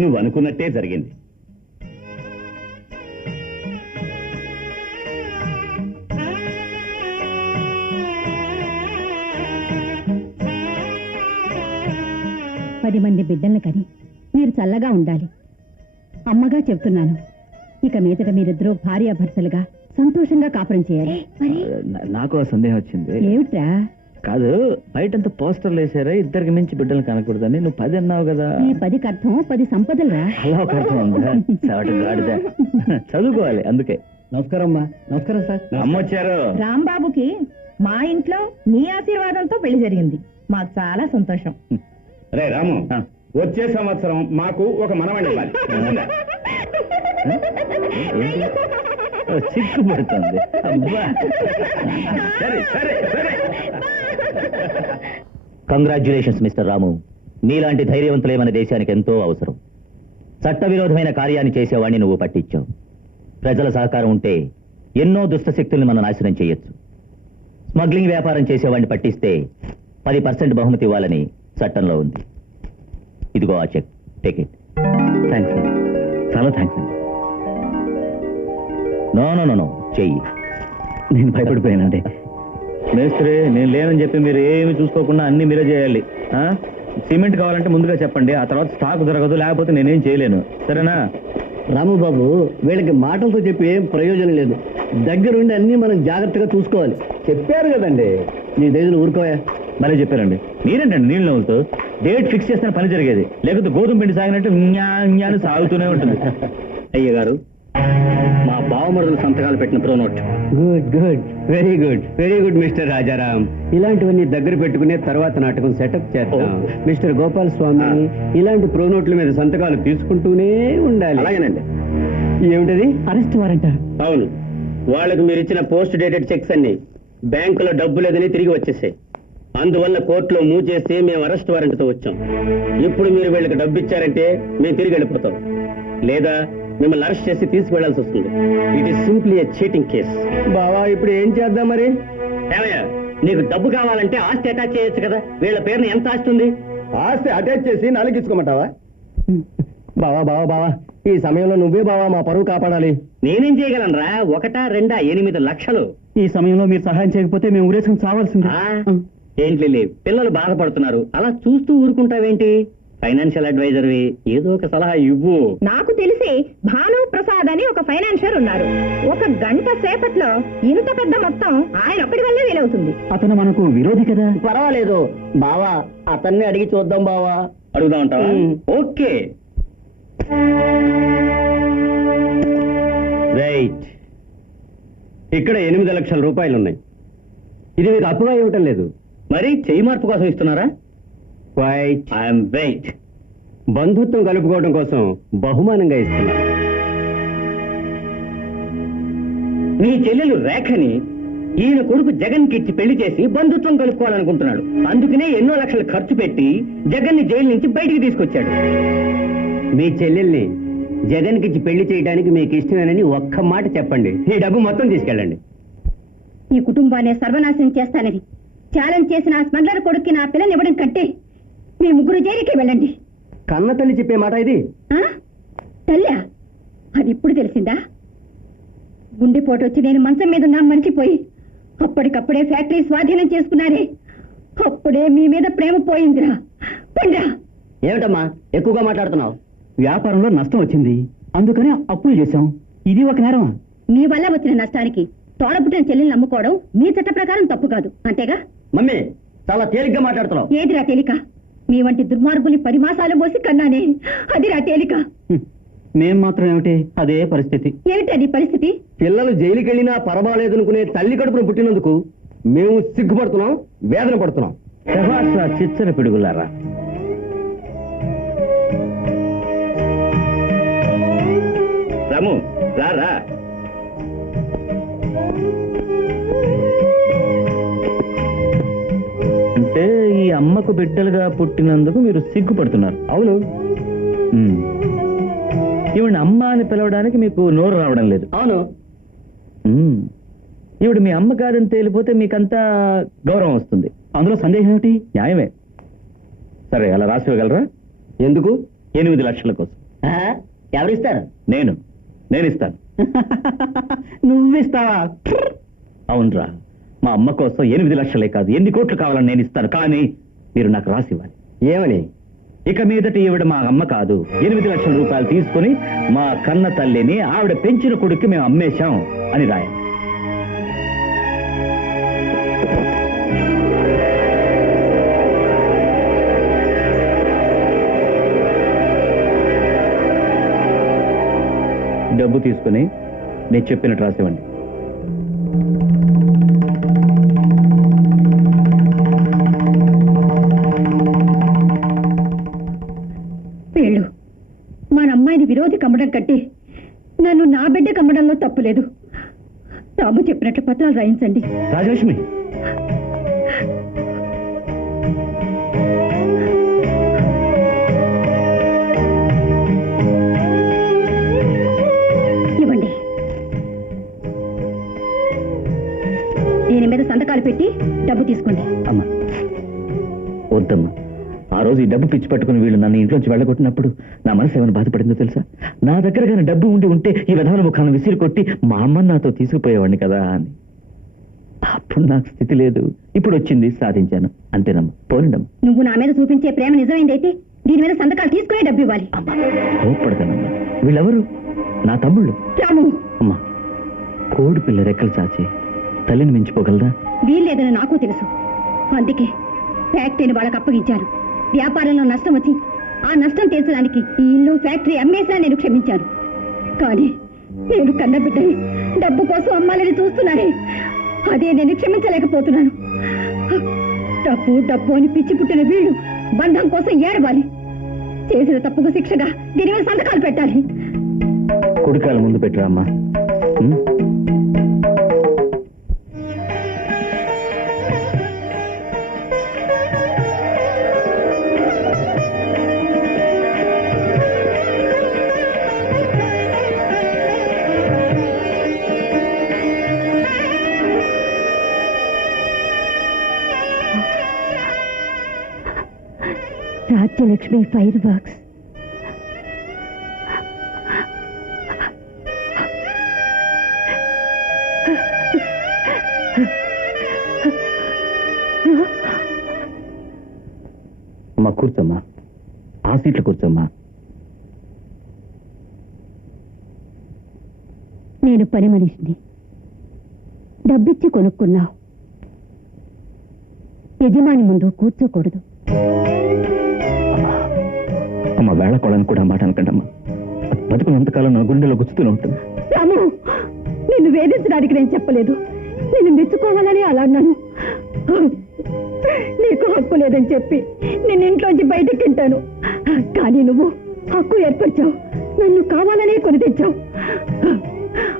నువ్వు అనుకున్నట్టే జరిగింది పది మంది బిడ్డల్ని కని మీరు చల్లగా ఉండాలి అమ్మగా చెప్తున్నాను ఇక మీదట మీరిద్దరూ భార్యాభర్తలుగా సంతోషంగా కాపురం చేయాలి నాకు సందేహం వచ్చింది ఏమిట్రా కాదు బయటంతా పోస్టర్లు వేసారా ఇద్దరికి మించి బిడ్డలు కనకూడదని నువ్వు 10 అన్నావు కదా ఈ 10కి అర్థం 10 సంపదలురా అలా ఒక అర్థం ఉందా చావట గాడిద చదువుకోవాలి అందుకే నమస్కారం అమ్మా నమస్కారం సార్ అమ్మ వచ్చారు రాంబాబుకి మా ఇంట్లో మీ ఆశీర్వాదంతో పెళ్లి జరిగింది మాకు చాలా సంతోషం రే రాము వచ్చే సంవత్సరం మాకు ఒక మనవణ్ణి ఇవ్వాలి. సిగ్గుపడుతుంది అబ్బా. సరే సరే సరే. కంగ్రాచ్యులేషన్స్ మిస్టర్ రాము. నీలాంటి ధైర్యవంతులే మన దేశానికి ఎంతో అవసరం. చట్టవిరోధమైన కార్యాన్ని చేసేవాడిని నువ్వు పట్టించావు. ప్రజల సహకారం ఉంటే ఎన్నో దుష్ట శక్తుల్ని మనం నాశనం చేయొచ్చు. స్మగ్లింగ్ వ్యాపారం చేసేవాడిని పట్టిస్తే 10% బహుమతి ఇవ్వాలని చట్టంలో ఉంది. ఇదిగో ఆ చెక్, టేక్ ఇట్. థ్యాంక్స్ అండి, చాలా థ్యాంక్స్ అండి. నో నో నో నో చెయ్యి. నేను భయపడిపోయానండి. మేస్త్రి, నేను లేనని చెప్పి మీరు ఏమి చూసుకోకుండా అన్ని మీరే చేయాలి. సిమెంట్ కావాలంటే ముందుగా చెప్పండి, ఆ తర్వాత స్టాక్ దొరకదు, లేకపోతే నేనేం చేయలేను. సరేనా? రాముబాబు, వీళ్ళకి మాటలతో చెప్పి ఏం ప్రయోజనం లేదు. దగ్గరుండి అన్ని మనం జాగ్రత్తగా చూసుకోవాలి. చెప్పారు కదండి, నీ దగ్గర ఊరుకోయా. భలే చెప్పారండి. మీరేంటండి నీళ్ళు నవ్వుతూ? డేట్ ఫిక్స్ చేస్తే పని జరిగేది, లేకపోతే గోధుమ పిండి సాగినట్టు జ్ఞాని సాగుతూనే ఉంటుంది. అయ్య గారు, మా బావమరుదులు సంతకాలు పెట్టిన pro note. Good good, very good, very good mister Rajaram. ఇలాంటివన్నీ దగ్గర పెట్టుకునే తర్వాత నాటకం సెటప్ చేద్దాం. మిస్టర్ గోపాల్ స్వామి, ఇలాంటి ప్రో నోట్ల మీద సంతకాలు తీసుకుంటూనే ఉండాలి. అలాగేనండి. ఏమిటది? అరెస్ట్ వారెంట? అవును, వాళ్ళకి మీరు ఇచ్చిన పోస్ట్ డేటెడ్ చెక్స్ అన్ని బ్యాంకులో డబ్బు లేదని తిరిగి వచ్చేసాయి. అందువల్ల కోర్టులో మూవ్ చేసి మేము అరెస్ట్ వారెంట్తో వచ్చాం. ఇప్పుడు మీరు వీళ్ళకి డబ్బు ఇచ్చారంటే మేము తిరిగి వెళ్ళిపోతాం, లేదా మిమ్మల్ని అరెస్ట్ చేసి తీసుకువెళ్లాల్సి వస్తుంది. It is simply a cheating case. బావా, ఇప్పుడు ఏం చేద్దాం మరి? ఏమయ్యా, నీకు డబ్బు కావాలంటే ఆస్తి అటాచ్ చేయొచ్చు కదా. వీళ్ళ పేరున ఎంత ఆస్తి ఉంది? ఆస్తి అటాచ్ చేసి నలిగించుకోమంటావా? బావా బావా బావా, ఈ సమయంలో నువ్వే బావా మా పరువు కాపాడాలి. నేనేం చేయగలనరా? 1, 2, 8 లక్షలు. ఈ సమయంలో మీరు సహాయం చేయకపోతే మేము ఊరేసుకుని చావాల్సింది. ఏంటి లేవు, పిల్లలు బాధపడుతున్నారు, అలా చూస్తూ ఊరుకుంటావేంటి? ఫైనాన్షియల్ అడ్వైజర్వి, ఏదో ఒక సలహా ఇవ్వు. నాకు తెలిసి భాను ప్రసాద్ అని ఒక ఫైనాన్షియర్ ఉన్నారు. 1 గంట సేపట్లో ఇంత పెద్ద మొత్తం ఆయన ఒక్కడి వల్లే వీలవుతుంది. అతను మనకు విరోధి కదా. పర్వాలేదు బావా, అతన్ని అడిగి చూద్దాం బావా. అడుగుదా ఉంటావా? Okay, right. ఇక్కడ 8 లక్షల రూపాయలు ఉన్నాయి. ఇది మీకు అప్పుగా ఇవ్వటం లేదు. మరి చెయ్యి మార్పు కోసం ఇస్తున్నారా? క్వైట్. I'm wait. బంధుత్వం కలుపుకోవడం కోసం బహుమానంగా ఇస్తున్నా. నీ చెల్లెలు రేఖని ఈయన కొడుకు జగన్ కిచ్చి పెళ్లి చేసి బంధుత్వం కలుపుకోవాలనుకుంటున్నాడు. అందుకనే ఎన్నో లక్షలు ఖర్చు పెట్టి జగన్ ని జైలు నుంచి బయటికి తీసుకొచ్చాడు. మీ చెల్లెల్ని జగన్ కిచ్చి పెళ్లి చేయడానికి మీకు ఇష్టమేనని ఒక్క మాట చెప్పండి, ఈ డబ్బు మొత్తం తీసుకెళ్ళండి. ఈ కుటుంబాన్ని సర్వనాశనం చేస్తానని ఛాలెంజ్ చేసిన ఆ స్మగ్లర్ కొడుక్కి నా పిల్లని ఇవ్వడం కంటే మీ ముగ్గురు జైలుకి వెళ్ళండి. కన్న తల్లి చెప్పే మాట ఇది? తల్లా? అది ఇప్పుడు తెలిసిందా? గుండెపోటు వచ్చి నేను మంచం మీద ఉన్నా మర్చిపోయి అప్పటికప్పుడే ఫ్యాక్టరీ స్వాధీనం చేసుకున్నారే, అప్పుడే మీ మీద ప్రేమ పోయిందిరా. పండ్రా. ఏమిటమ్మా ఎక్కువగా మాట్లాడుతున్నావు? వ్యాపారంలో నష్టం వచ్చింది, అందుకని అప్పులు చేశాం. ఇది ఒక నేరమా? మీ వల్ల వచ్చిన నష్టానికి తోడపుట్టిన చెల్లెల్ని నమ్ముకోవడం మీ చట్ట ప్రకారం తప్పు కాదు, అంతేగా? మమ్మీ, చాలా తేలిగ్గా మాట్లాడుతున్నావు. ఏదిరా తేలిక? మీ వంటి దుర్మార్గుల్ని 10 మాసాలు మోసి కన్నానే, అదిరా తేలిక. మేం మాత్రం ఏమిటి, అదే పరిస్థితి. ఏమిటది పరిస్థితి? పిల్లలు జైలుకి వెళ్ళినా పర్వాలేదనుకునే తల్లి కడుపున పుట్టినందుకు మేము సిగ్గుపడుతున్నాం, వేదన పడుతున్నాం. చిచ్చర పిడుగులారా. రాము, రా. అంటే ఈ అమ్మకు బిడ్డలుగా పుట్టినందుకు మీరు సిగ్గుపడుతున్నారు? అవును. ఈవిడ అమ్మ అని పిలవడానికి మీకు నోరు రావడం లేదు? అవును. ఈవిడ మీ అమ్మ కాదని తేలిపోతే మీకంతా గౌరవం వస్తుంది, అందులో సందేహం ఏమిటి? న్యాయమే. సరే, అలా రాసి ఇవ్వగలరా? ఎందుకు? 8 లక్షల కోసం. ఎవరిస్తారు? నేను ఇస్తాను. నువ్విస్తావా? అవునరా, మా అమ్మ కోసం 8 లక్షలే కాదు, 8 కోట్లు కావాలని నేను ఇస్తాను. కానీ మీరు నాకు రాసి ఇవ్వాలి. ఏమని? ఇక మీదట ఈవిడ మా అమ్మ కాదు, 8 లక్షల రూపాయలు తీసుకుని మా కన్న తల్లిని ఆవిడ పెంచిన కొడుక్కి మేము అమ్మేశాం అని రాయాలి. డబ్బు తీసుకుని నేను చెప్పినట్టు రాసివ్వండి. వీళ్ళు మన అమ్మాయిని విరోధి కమ్మడం కట్టి నన్ను నా బిడ్డ కమ్మడంలో తప్పులేదు. రాము చెప్పినట్లు పత్రాలు రాయించండి. రాజలక్ష్మి, ఇవ్వండి. దీని మీద సంతకాలు పెట్టి డబ్బు తీసుకోండి. అమ్మా వద్దమ్మా. ఆ రోజు ఈ డబ్బు పిచ్చి పట్టుకుని వీళ్ళు నన్ను ఇంట్లోంచి వెళ్ళగొట్టినప్పుడు నా మనసు ఏమైనా బాధపడిందో తెలుసా? నా దగ్గర కానీ డబ్బు ఉంటే ఈ విధాన ముఖాలను విసిరి కొట్టి మా అమ్మని నాతో తీసుకుపోయేవాడిని కదా అని. అప్పుడు నాకు స్థితి లేదు, ఇప్పుడు వచ్చింది, సాధించాను, అంతేనమ్మా. పోనిండమ్మా. నువ్వు నా మీద చూపించే ప్రేమ నిజమైందైతే దీని మీద సంతకాలు తీసుకునే డబ్బు ఇవ్వాలి. అమ్మా కోప్పడతానమ్మా. వీళ్ళెవరు? నా తమ్ముళ్ళు. రాము, అమ్మా కోడి పిల్ల రెక్కలు చాచి తల్లిని మించిపోగలదా? వీల్లేదని నాకు తెలుసు. అందుకే ఫ్యాక్టరీని వాళ్ళకి అప్పగించాను. వ్యాపారంలో నష్టం వచ్చి ఆ నష్టం తీర్చడానికి ఈ ఇల్లు ఫ్యాక్టరీ అమ్మేసినా నేను క్షమించాను. కానీ నేను కన్నబిడ్డని డబ్బు కోసం అమ్మాలని చూస్తున్నానే, అదే నేను క్షమించలేకపోతున్నాను. డబ్బు డబ్బు అని పిచ్చి పుట్టిన వీళ్ళు బంధం కోసం ఏడవాలి. చేసిన తప్పుకు శిక్షగా దీని మీద సంతకాలు పెట్టాలి. కుడికాల ముందు పెట్టరా అమ్మా. Rajyalakshmi fire works. అమ్మా కూర్చోమ్మా, ఆ సీట్లో కూర్చోమ్మా. నేను పని మనిషిని, డబ్బిచ్చి కొనుక్కున్నావు. యజమాని ముందు కూర్చోకూడదు. అమ్మ వేళ కొడని కూడా మాట అనకండమ్మా. బతుకున్నంతకాలం నా గుండెలో గుచ్చుతూనే ఉంటుంది. రాము, నిన్ను వేధించడానికి నేను చెప్పలేదు. నిన్ను మెచ్చుకోవాలని అలా అన్నాను. నీకు హక్కు లేదని చెప్పి నేను ఇంట్లోంచి బయటకు తింటాను. కానీ నువ్వు హక్కు ఏర్పరిచావు. నన్ను కావాలనే కొని తెచ్చావు.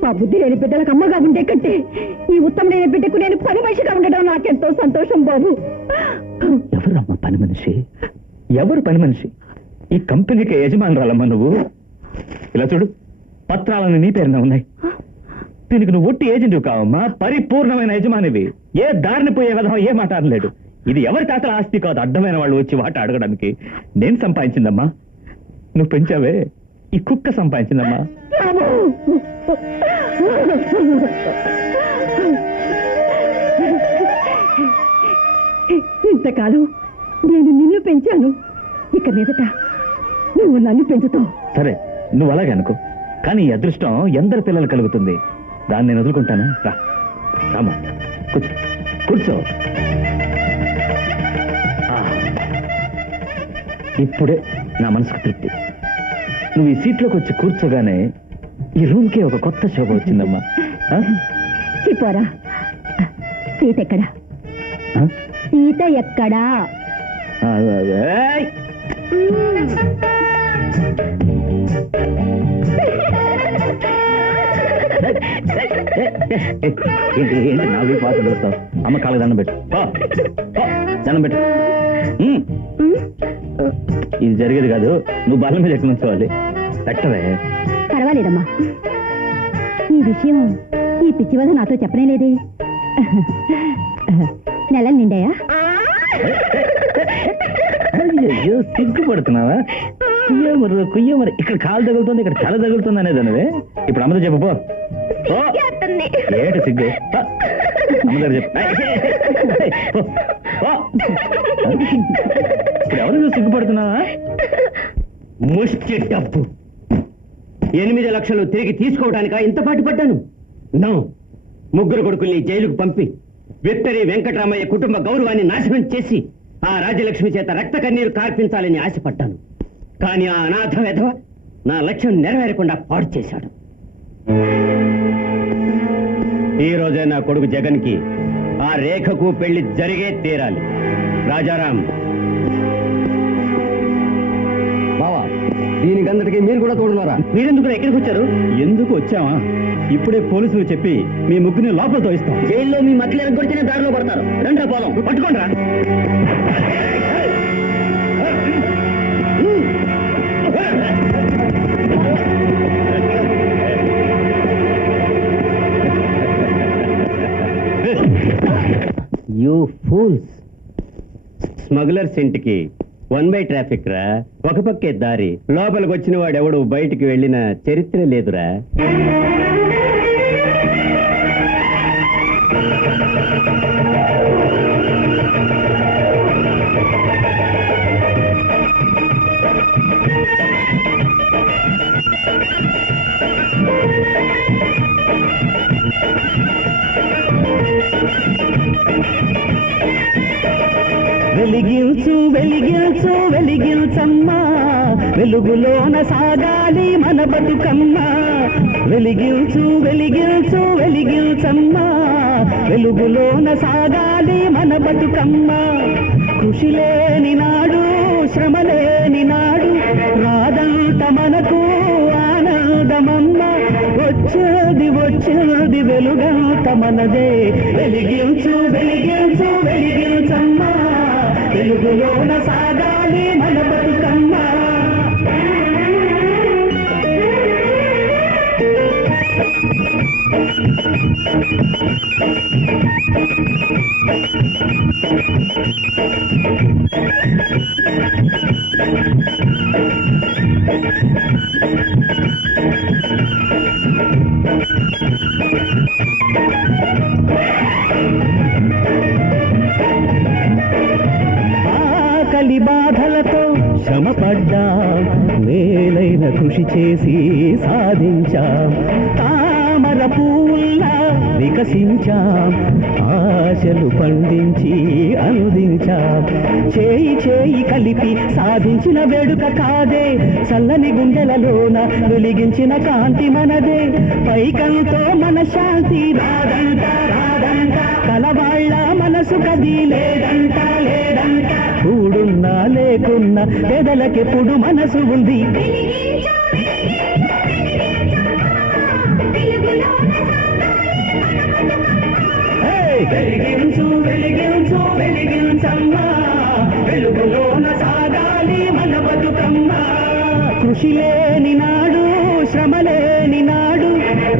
ఆ బుద్ధి లేని బిడ్డలకు అమ్మగా ఉండే కంటే ఈ ఉత్తమమైన బిడ్డకు నేను పని మనిషిగా ఉండడం నాకెంతో సంతోషం బాబు. ఎవరమ్మా పని మనిషి? ఎవరు పని మనిషి? ఈ కంపెనీకి యజమానురాలమ్మా నువ్వు. ఇలా చూడు, పత్రాలను నీ పేరున ఉన్నాయి. దీనికి నువ్వు ఒట్టి ఏజెంట్ కావమ్మా, పరిపూర్ణమైన యజమానివి. ఏ దారిని పోయే విధం ఏ మాట అనలేడు. ఇది ఎవరి తాతల ఆస్తి కాదు, అడ్డమైన వాళ్ళు వచ్చి వాట అడగడానికి. నేను సంపాదించిందమ్మా, నువ్వు పెంచావే ఈ కుక్క సంపాదించిందమ్మా. ఇంతకాలం నేను నిన్ను పెంచాను, ఇక మీదట నువ్వు నన్ను పెంచుతావు. సరే నువ్వు అలాగే అనుకో, కానీ ఈ అదృష్టం ఎందరి పిల్లలు కలుగుతుంది. దాన్ని నేను వదులుకుంటానా? రా రామా, కూర్చో కూర్చో. ఇప్పుడే నా మనసుకు తృప్తి. నువ్వు ఈ సీట్లోకి వచ్చి కూర్చోగానే ఈ రూమ్కి ఒక కొత్త శోభ వచ్చిందమ్మా. చెప్పారా? సీత ఎక్కడా? సీత ఎక్కడా? ఏంటి నా వీపు పాత్ర చూస్తావు? అమ్మ కాళ్ళకి దండం పెట్టు, దండం పెట్టు. ఇది జరిగేది కాదు, నువ్వు బల్ల మీద ఎక్కడ ఉంచోవాలి. పెట్టవే. పర్వాలేదమ్మా, ఈ విషయం ఈ పిచ్చివద నాతో చెప్పనే లేదే. నెలలు నిండాయా? అయ్యో సిగ్గుపడుతున్నావా? కుయ్యమరు కుయ్యమరు, ఇక్కడ కాలు తగులుతుంది, ఇక్కడ తల తగులుతుంది అనేది అనవే. ఇప్పుడు అమ్మతో చెప్పు పో. ఏంటి సిగ్గు? అమ్మగారు చెప్పు. ఇప్పుడు ఎవరు సిగ్గుపడుతున్నావా? ముష్టి డబ్బు 8 లక్షలు తిరిగి తీసుకోవడానికా ఇంత పాటు పడ్డాను? నో, ముగ్గురు కొడుకుల్ని జైలుకు పంపి విక్టరీ వెంకటరామయ్య కుటుంబ గౌరవాన్ని నాశనం చేసి ఆ రాజ్యలక్ష్మి చేత రక్త కన్నీరు కార్పించాలని ఆశపడ్డాను. కానీ ఆ అనాథ వెధవ నా లక్ష్యం నెరవేరకుండా పాడు చేశాడు. ఈ రోజే నా కొడుకు జగన్కి ఆ రేఖకు పెళ్లి జరిగే తీరాలి. రాజారాం బావా, ఇంతకీ మీరు కూడా తోడున్నారా? మీరెందుకు ఎక్కడికి వచ్చారు? ఎందుకు వచ్చావా? ఇప్పుడే పోలీసులు చెప్పి మీ ముగ్గురిని లోపల తోయిస్తాం. జైల్లో మీ మక్కలు ఎరగొడితేనే దారిలో పడతారు. రండ్రా పోదాం. పట్టుకోండిరా. You fools. స్మగ్లర్స్ ఇంటికి 1 బై ట్రాఫిక్ రా. ఒక పక్కే దారి. లోపలికి వచ్చిన వాడు ఎవడు బయటికి వెళ్ళిన చరిత్ర లేదురా. వెలిగించు వెలిగించు వెలిగించమ్మా, వెలుగులోన సాగాలి మన బతుకమ్మా. వెలిగించు వెలిగించు వెలిగించమ్మా, వెలుగులోన సాగాలి మన బతుకమ్మా. కృషి లేని నాడు, శ్రమ లేని నాడు, రాదంట మనకు ఆనందమమ్మ. వచ్చేది వచ్చేది వెలుగంత మనదే. వెలిగించు వెలిగించు వెలిగించమ్మా, వెలుగులోన సాగాలి మన బతుకమ్మా. ఆకలి బాధలతో శ్రమపడ్డాం, మేలైన కృషి చేసి సాధించాం. తామర పూల్లా వికసించాం, ఆశలు పండించి అందించాం. చేయి చేయి కలిపి సాధించిన వేడుక కాదే, చల్లని గుండెలలోన వెలిగించిన కాంతి మనదే. పైకంతో మన శాంతి రాదంట రాదంట, కలవాళ్ళ మనసు కది లేదంట లేదంట. కూడున్నా లేకున్నా పేదలకెప్పుడు మనసు ఉంది. వెలిగించు వెలిగించు వెలిగించమ్మా, వెలుగులోన సాగాలి మన బతుకమ్మా. కృషి లేని నాడు, శ్రమ లేని నాడు,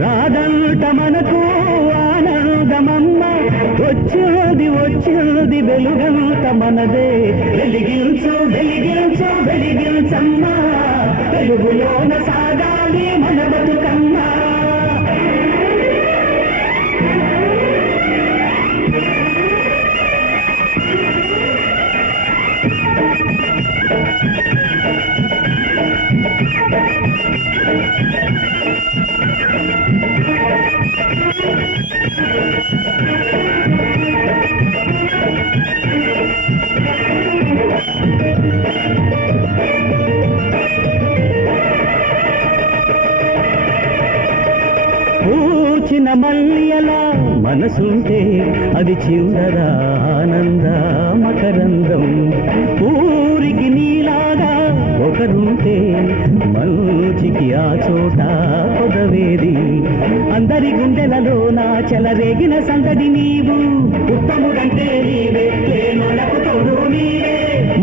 రాదంట మనకు ఆనందమమ్మ. వచ్చేది వచ్చేది వెలుగంత మనదే. వెలిగించు వెలిగించు వెలిగించమ్మా, వెలుగులోన సాగాలి మన బతుకమ్మా. పూచిన మల్లియలా మనసుంటే అది చివర ఆనంద మకరందం. ఊరికి నీలాగా ఒకరుంటే మంచికి ఆ చోట పొదవేది. అందరి గుండెలలోన చెలరేగిన సందడి నీవు. ఉత్తముడంటే నీవే, లేనులకు తోడు నీవే.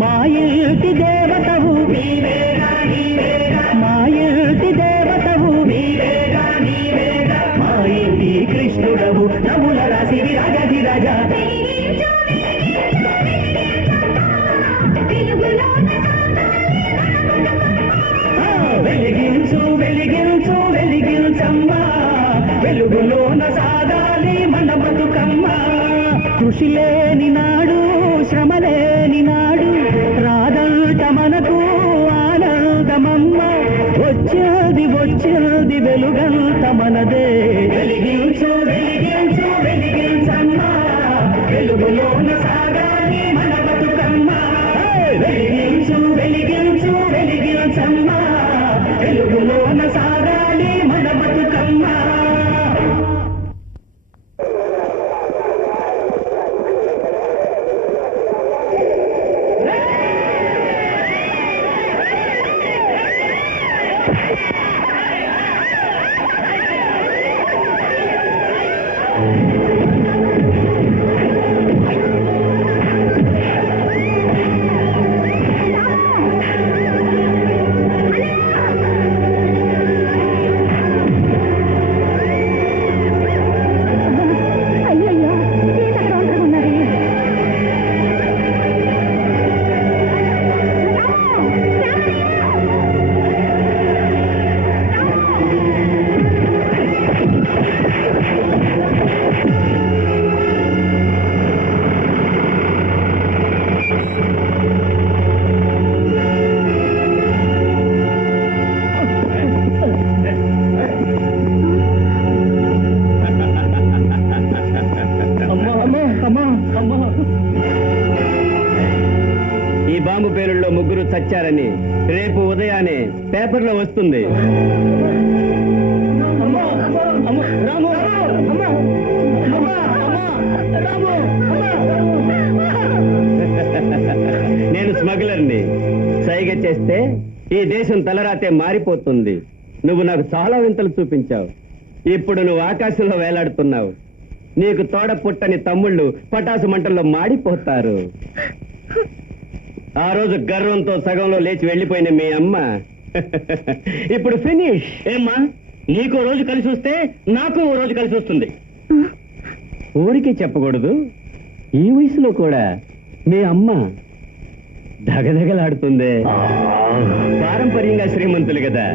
మా ఇంటి దేవతవు నీవేగా నీవేగా, మా ఇంటి దేవతవు నీవేగా నీవేగా. మా ఇంటి కృష్ణుడవు, నముల రాసివి రాజాది రాజా. వెలిగించు వెలిగించు వెలిగించమ్మా, వెలుగులోన సాగాలి మన బతుకమ్మా. కృషి లేని నాడు, శ్రమ లేని నాడు, రాదంట మనకు ఆనందమమ్మ. వచ్చేది వచ్చేది వెలుగంత మనదే. వెలిగించు వెలిగించు వెలిగించమ్మా, వెలుగులోన సాగాలి మన బతుకమ్మా. వెలిగించు వెలిగించు వెలిగించమ్మా, వెలుగులోన సాగాలి మన బతుకమ్మా. అయ్యయ్యో సీత అక్కడ ఒంటరిగా ఉన్నది. ఈ బాంబు పేరుల్లో ముగ్గురు చచ్చారని రేపు ఉదయాన్నే పేపర్లో వస్తుంది. నేను స్మగ్లర్ని. సైగ చేస్తే ఈ దేశం తలరాతే మారిపోతుంది. నువ్వు నాకు చాలా వింతలు చూపించావు. ఇప్పుడు నువ్వు ఆకాశంలో వేలాడుతున్నావు. నీకు తోడ పుట్టని తమ్ముళ్ళు పటాసు మంటల్లో మాడిపోతారు. ఆ రోజు గర్వంతో సగంలో లేచి వెళ్ళిపోయిన మీ అమ్మ ఇప్పుడు ఫినిష్. ఏమ్మా, నీకు రోజు కలిసి వస్తే నాకు ఓ రోజు కలిసి వస్తుంది. ఊరికి చెప్పకూడదు. ఈ వయసులో కూడా మీ అమ్మ దగదగలాడుతుంది. పారంపర్యంగా శ్రీమంతులు కదా,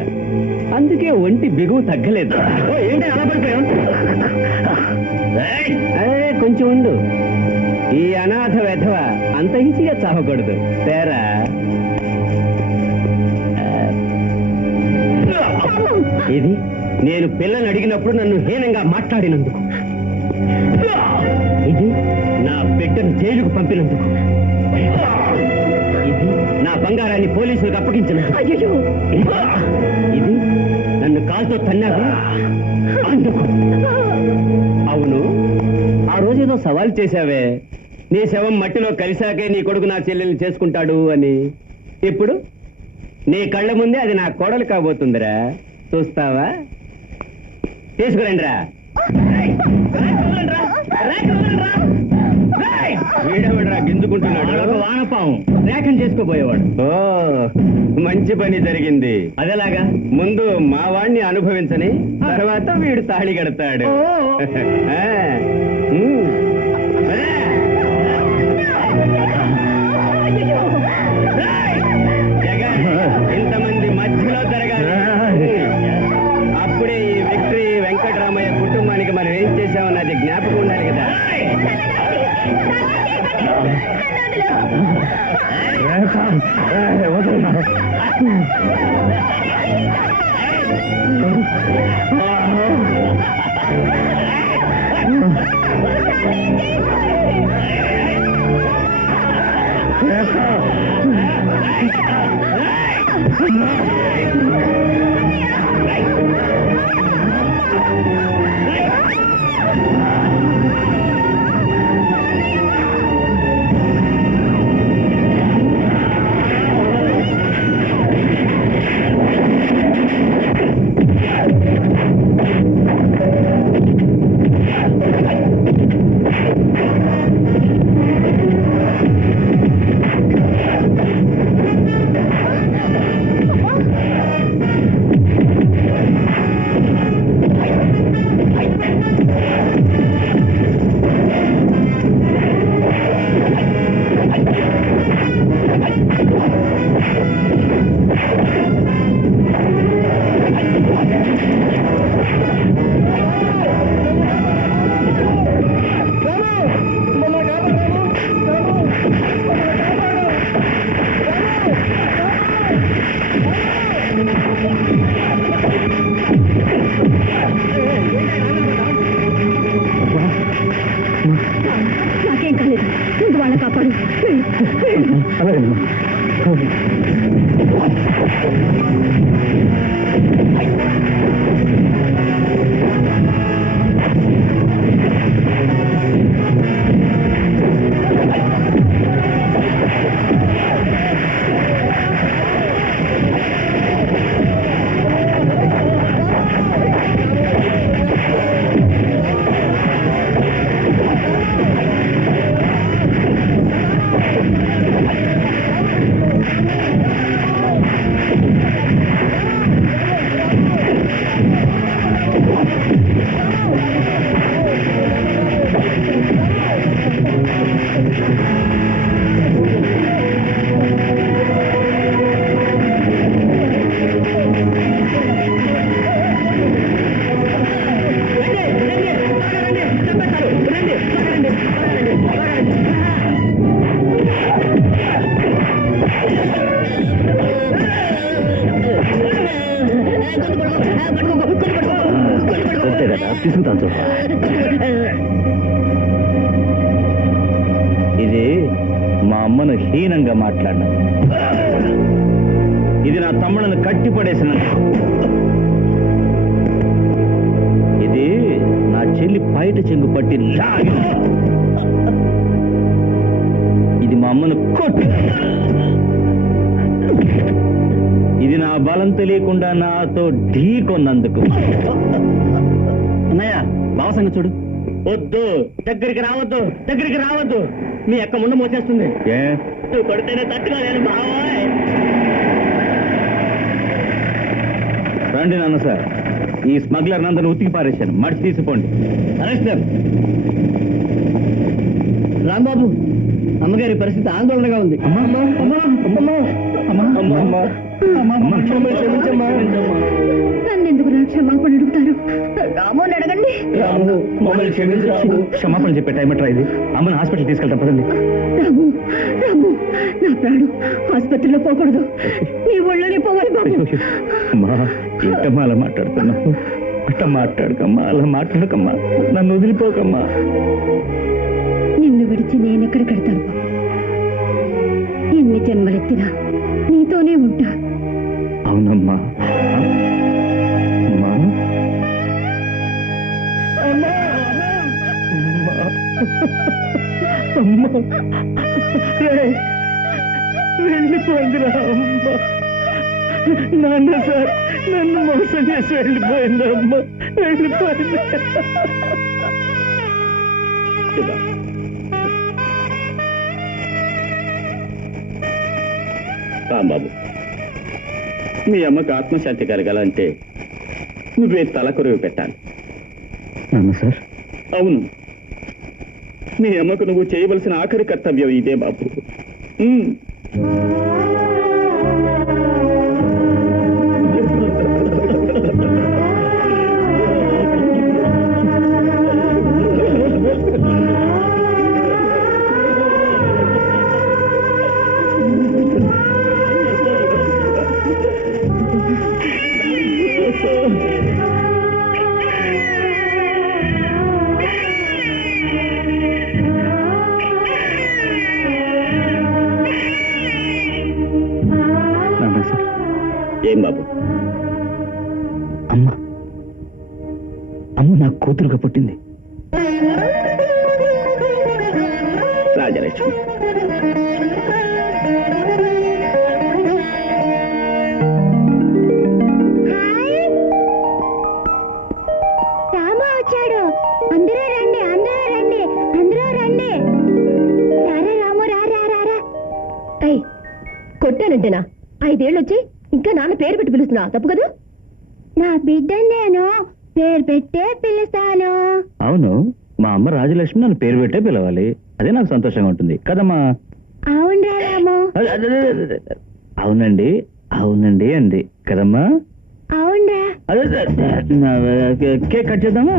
అందుకే ఒంటి బిగువు తగ్గలేదు. ఏంటి అలా పడిపోయావు? అరే కొంచెం ఉండు. ఈ అనాథ వెధవ అంత ఈజీగా చావకూడదు. తేరా ఇది నేను పిల్లలు అడిగినప్పుడు నన్ను హీనంగా మాట్లాడినందుకు. ఇది నా బిడ్డను జైలుకు పంపినందుకు. ఇది నా బంగారాన్ని పోలీసులకు అప్పగించినందుకు. అయ్యయ్యో ఇది నన్ను కాల్తో తన్నావు అందుకు. అవును, ఆ రోజేదో సవాల్ చేశావే, నీ శవం మట్టిలో కలిశాకే నీ కొడుకు నా చెల్లెల్ని చేసుకుంటాడు అని. ఇప్పుడు నీ కళ్ళ ముందే అది నా కోడలు కాబోతుందిరా. చూస్తావా? తీసుకురండిరా. వీడెవడరా గింజుకుంటున్నాడు? వానపాము రేఖం చేసుకోబోయేవాడు. ఓ, మంచి పని జరిగింది. అదేలాగా? ముందు మా వాణ్ణి అనుభవించని, తర్వాత వీడు తాళి కడతాడు. ఆ, జగన్, ఇంతమంది మధ్యలో జరగాలి. అప్పుడే ఈ విక్టరీ వెంకటరామయ్య కుటుంబానికి మనం ఏం చేశామన్నది జ్ఞాపకం ఉండాలి కదా. నాకేం కాలేదు. ముందు వాళ్ళ కాపాడు. అలాగే అంతే కదా తీసుకుంటాను చూడ. ఇది మా అమ్మను హీనంగా మాట్లాడిన, ఇది నా తమ్ముళ్ళను కట్టిపడేసిన, ఇది నా చెల్లి బయట చెంగు పట్టి లాగి, ఇది మా అమ్మను కొట్టి, ఇది నా బలం తెలియకుండా నాతో ఢీకొన్నందుకు. అన్నయ్య బావ సంగతి చూడు. వద్దు, దగ్గరికి రావద్దు. మీ అక్క ముందు మోసేస్తుంది. ఏ నువ్వు కొడితేనే తట్టుకోలేను బావోయ్. రండి నాన్న సార్, ఈ స్మగ్లర్ నందను ఉతికి పారేశాను, మడిచి తీసిపోండి. రాంబాబు, అమ్మగారి పరిస్థితి ఆందోళనగా ఉంది. నన్నెందుకు క్షమాపణ అడుగుతారు? రామోని అడగండి. క్షమాపణ చెప్పే టైం ఎట్రా ఇది? అమ్మని హాస్పిటల్ తీసుకెళ్తాం పదండి. రాము, నా ప్రాణం ఆసుపత్రిలో పోకూడదు, నీ ఒళ్ళోనే పోవాలి బాబు. అమ్మా, ఏంటమ్మా అలా మాట్లాడుతున్నావు? అట్లా మాట్లాడకమ్మా, అలా మాట్లాడకమ్మా, నన్ను వదిలిపోకమ్మా. నిన్ను విడిచి నేనెక్కడ కడతాను బాబు? ఎన్ని జన్మలెత్తినా నీతోనే ఉంటా. అవునమ్మా. వెళ్ళిపోయిందిరా అమ్మ. నాన్న సార్ నన్ను మోసం చేసి వెళ్ళిపోయింది అమ్మ, వెళ్ళిపోయింది. రాంబాబు, మీ అమ్మకు ఆత్మశాంతి కలగాలంటే నువ్వే తలకొరువు పెట్టాలి. నాన్న సార్? అవును, మీ అమ్మకు నువ్వు చేయవలసిన ఆఖరి కర్తవ్యం ఇదే బాబు. ఏం బాబు? అమ్మ నా కూతురుగా పుట్టింది. రాజలక్ష్మి, రామ వచ్చాడు. అందరూ రండి, అందరూ రండి, అందరూ రండి. రారా రాము, రా. కొట్టానంటేనా? 5 ఏళ్ళు వచ్చి ఇంకా నాన్న పేరు పెట్టి పిలుస్తున్నా, తప్పు కదా? నా బిడ్డ నేను పేరు పెట్టే పిలుస్తాను. అవును, మా అమ్మ రాజలక్ష్మి నన్ను పేరు పెట్టే పిలవాలి, అదే నాకు సంతోషంగా ఉంటుంది కదమ్మా. అవునరా రాము? అవునండి అంది కదమ్మా. అవునరా. కేక్ కట్ చేద్దామా?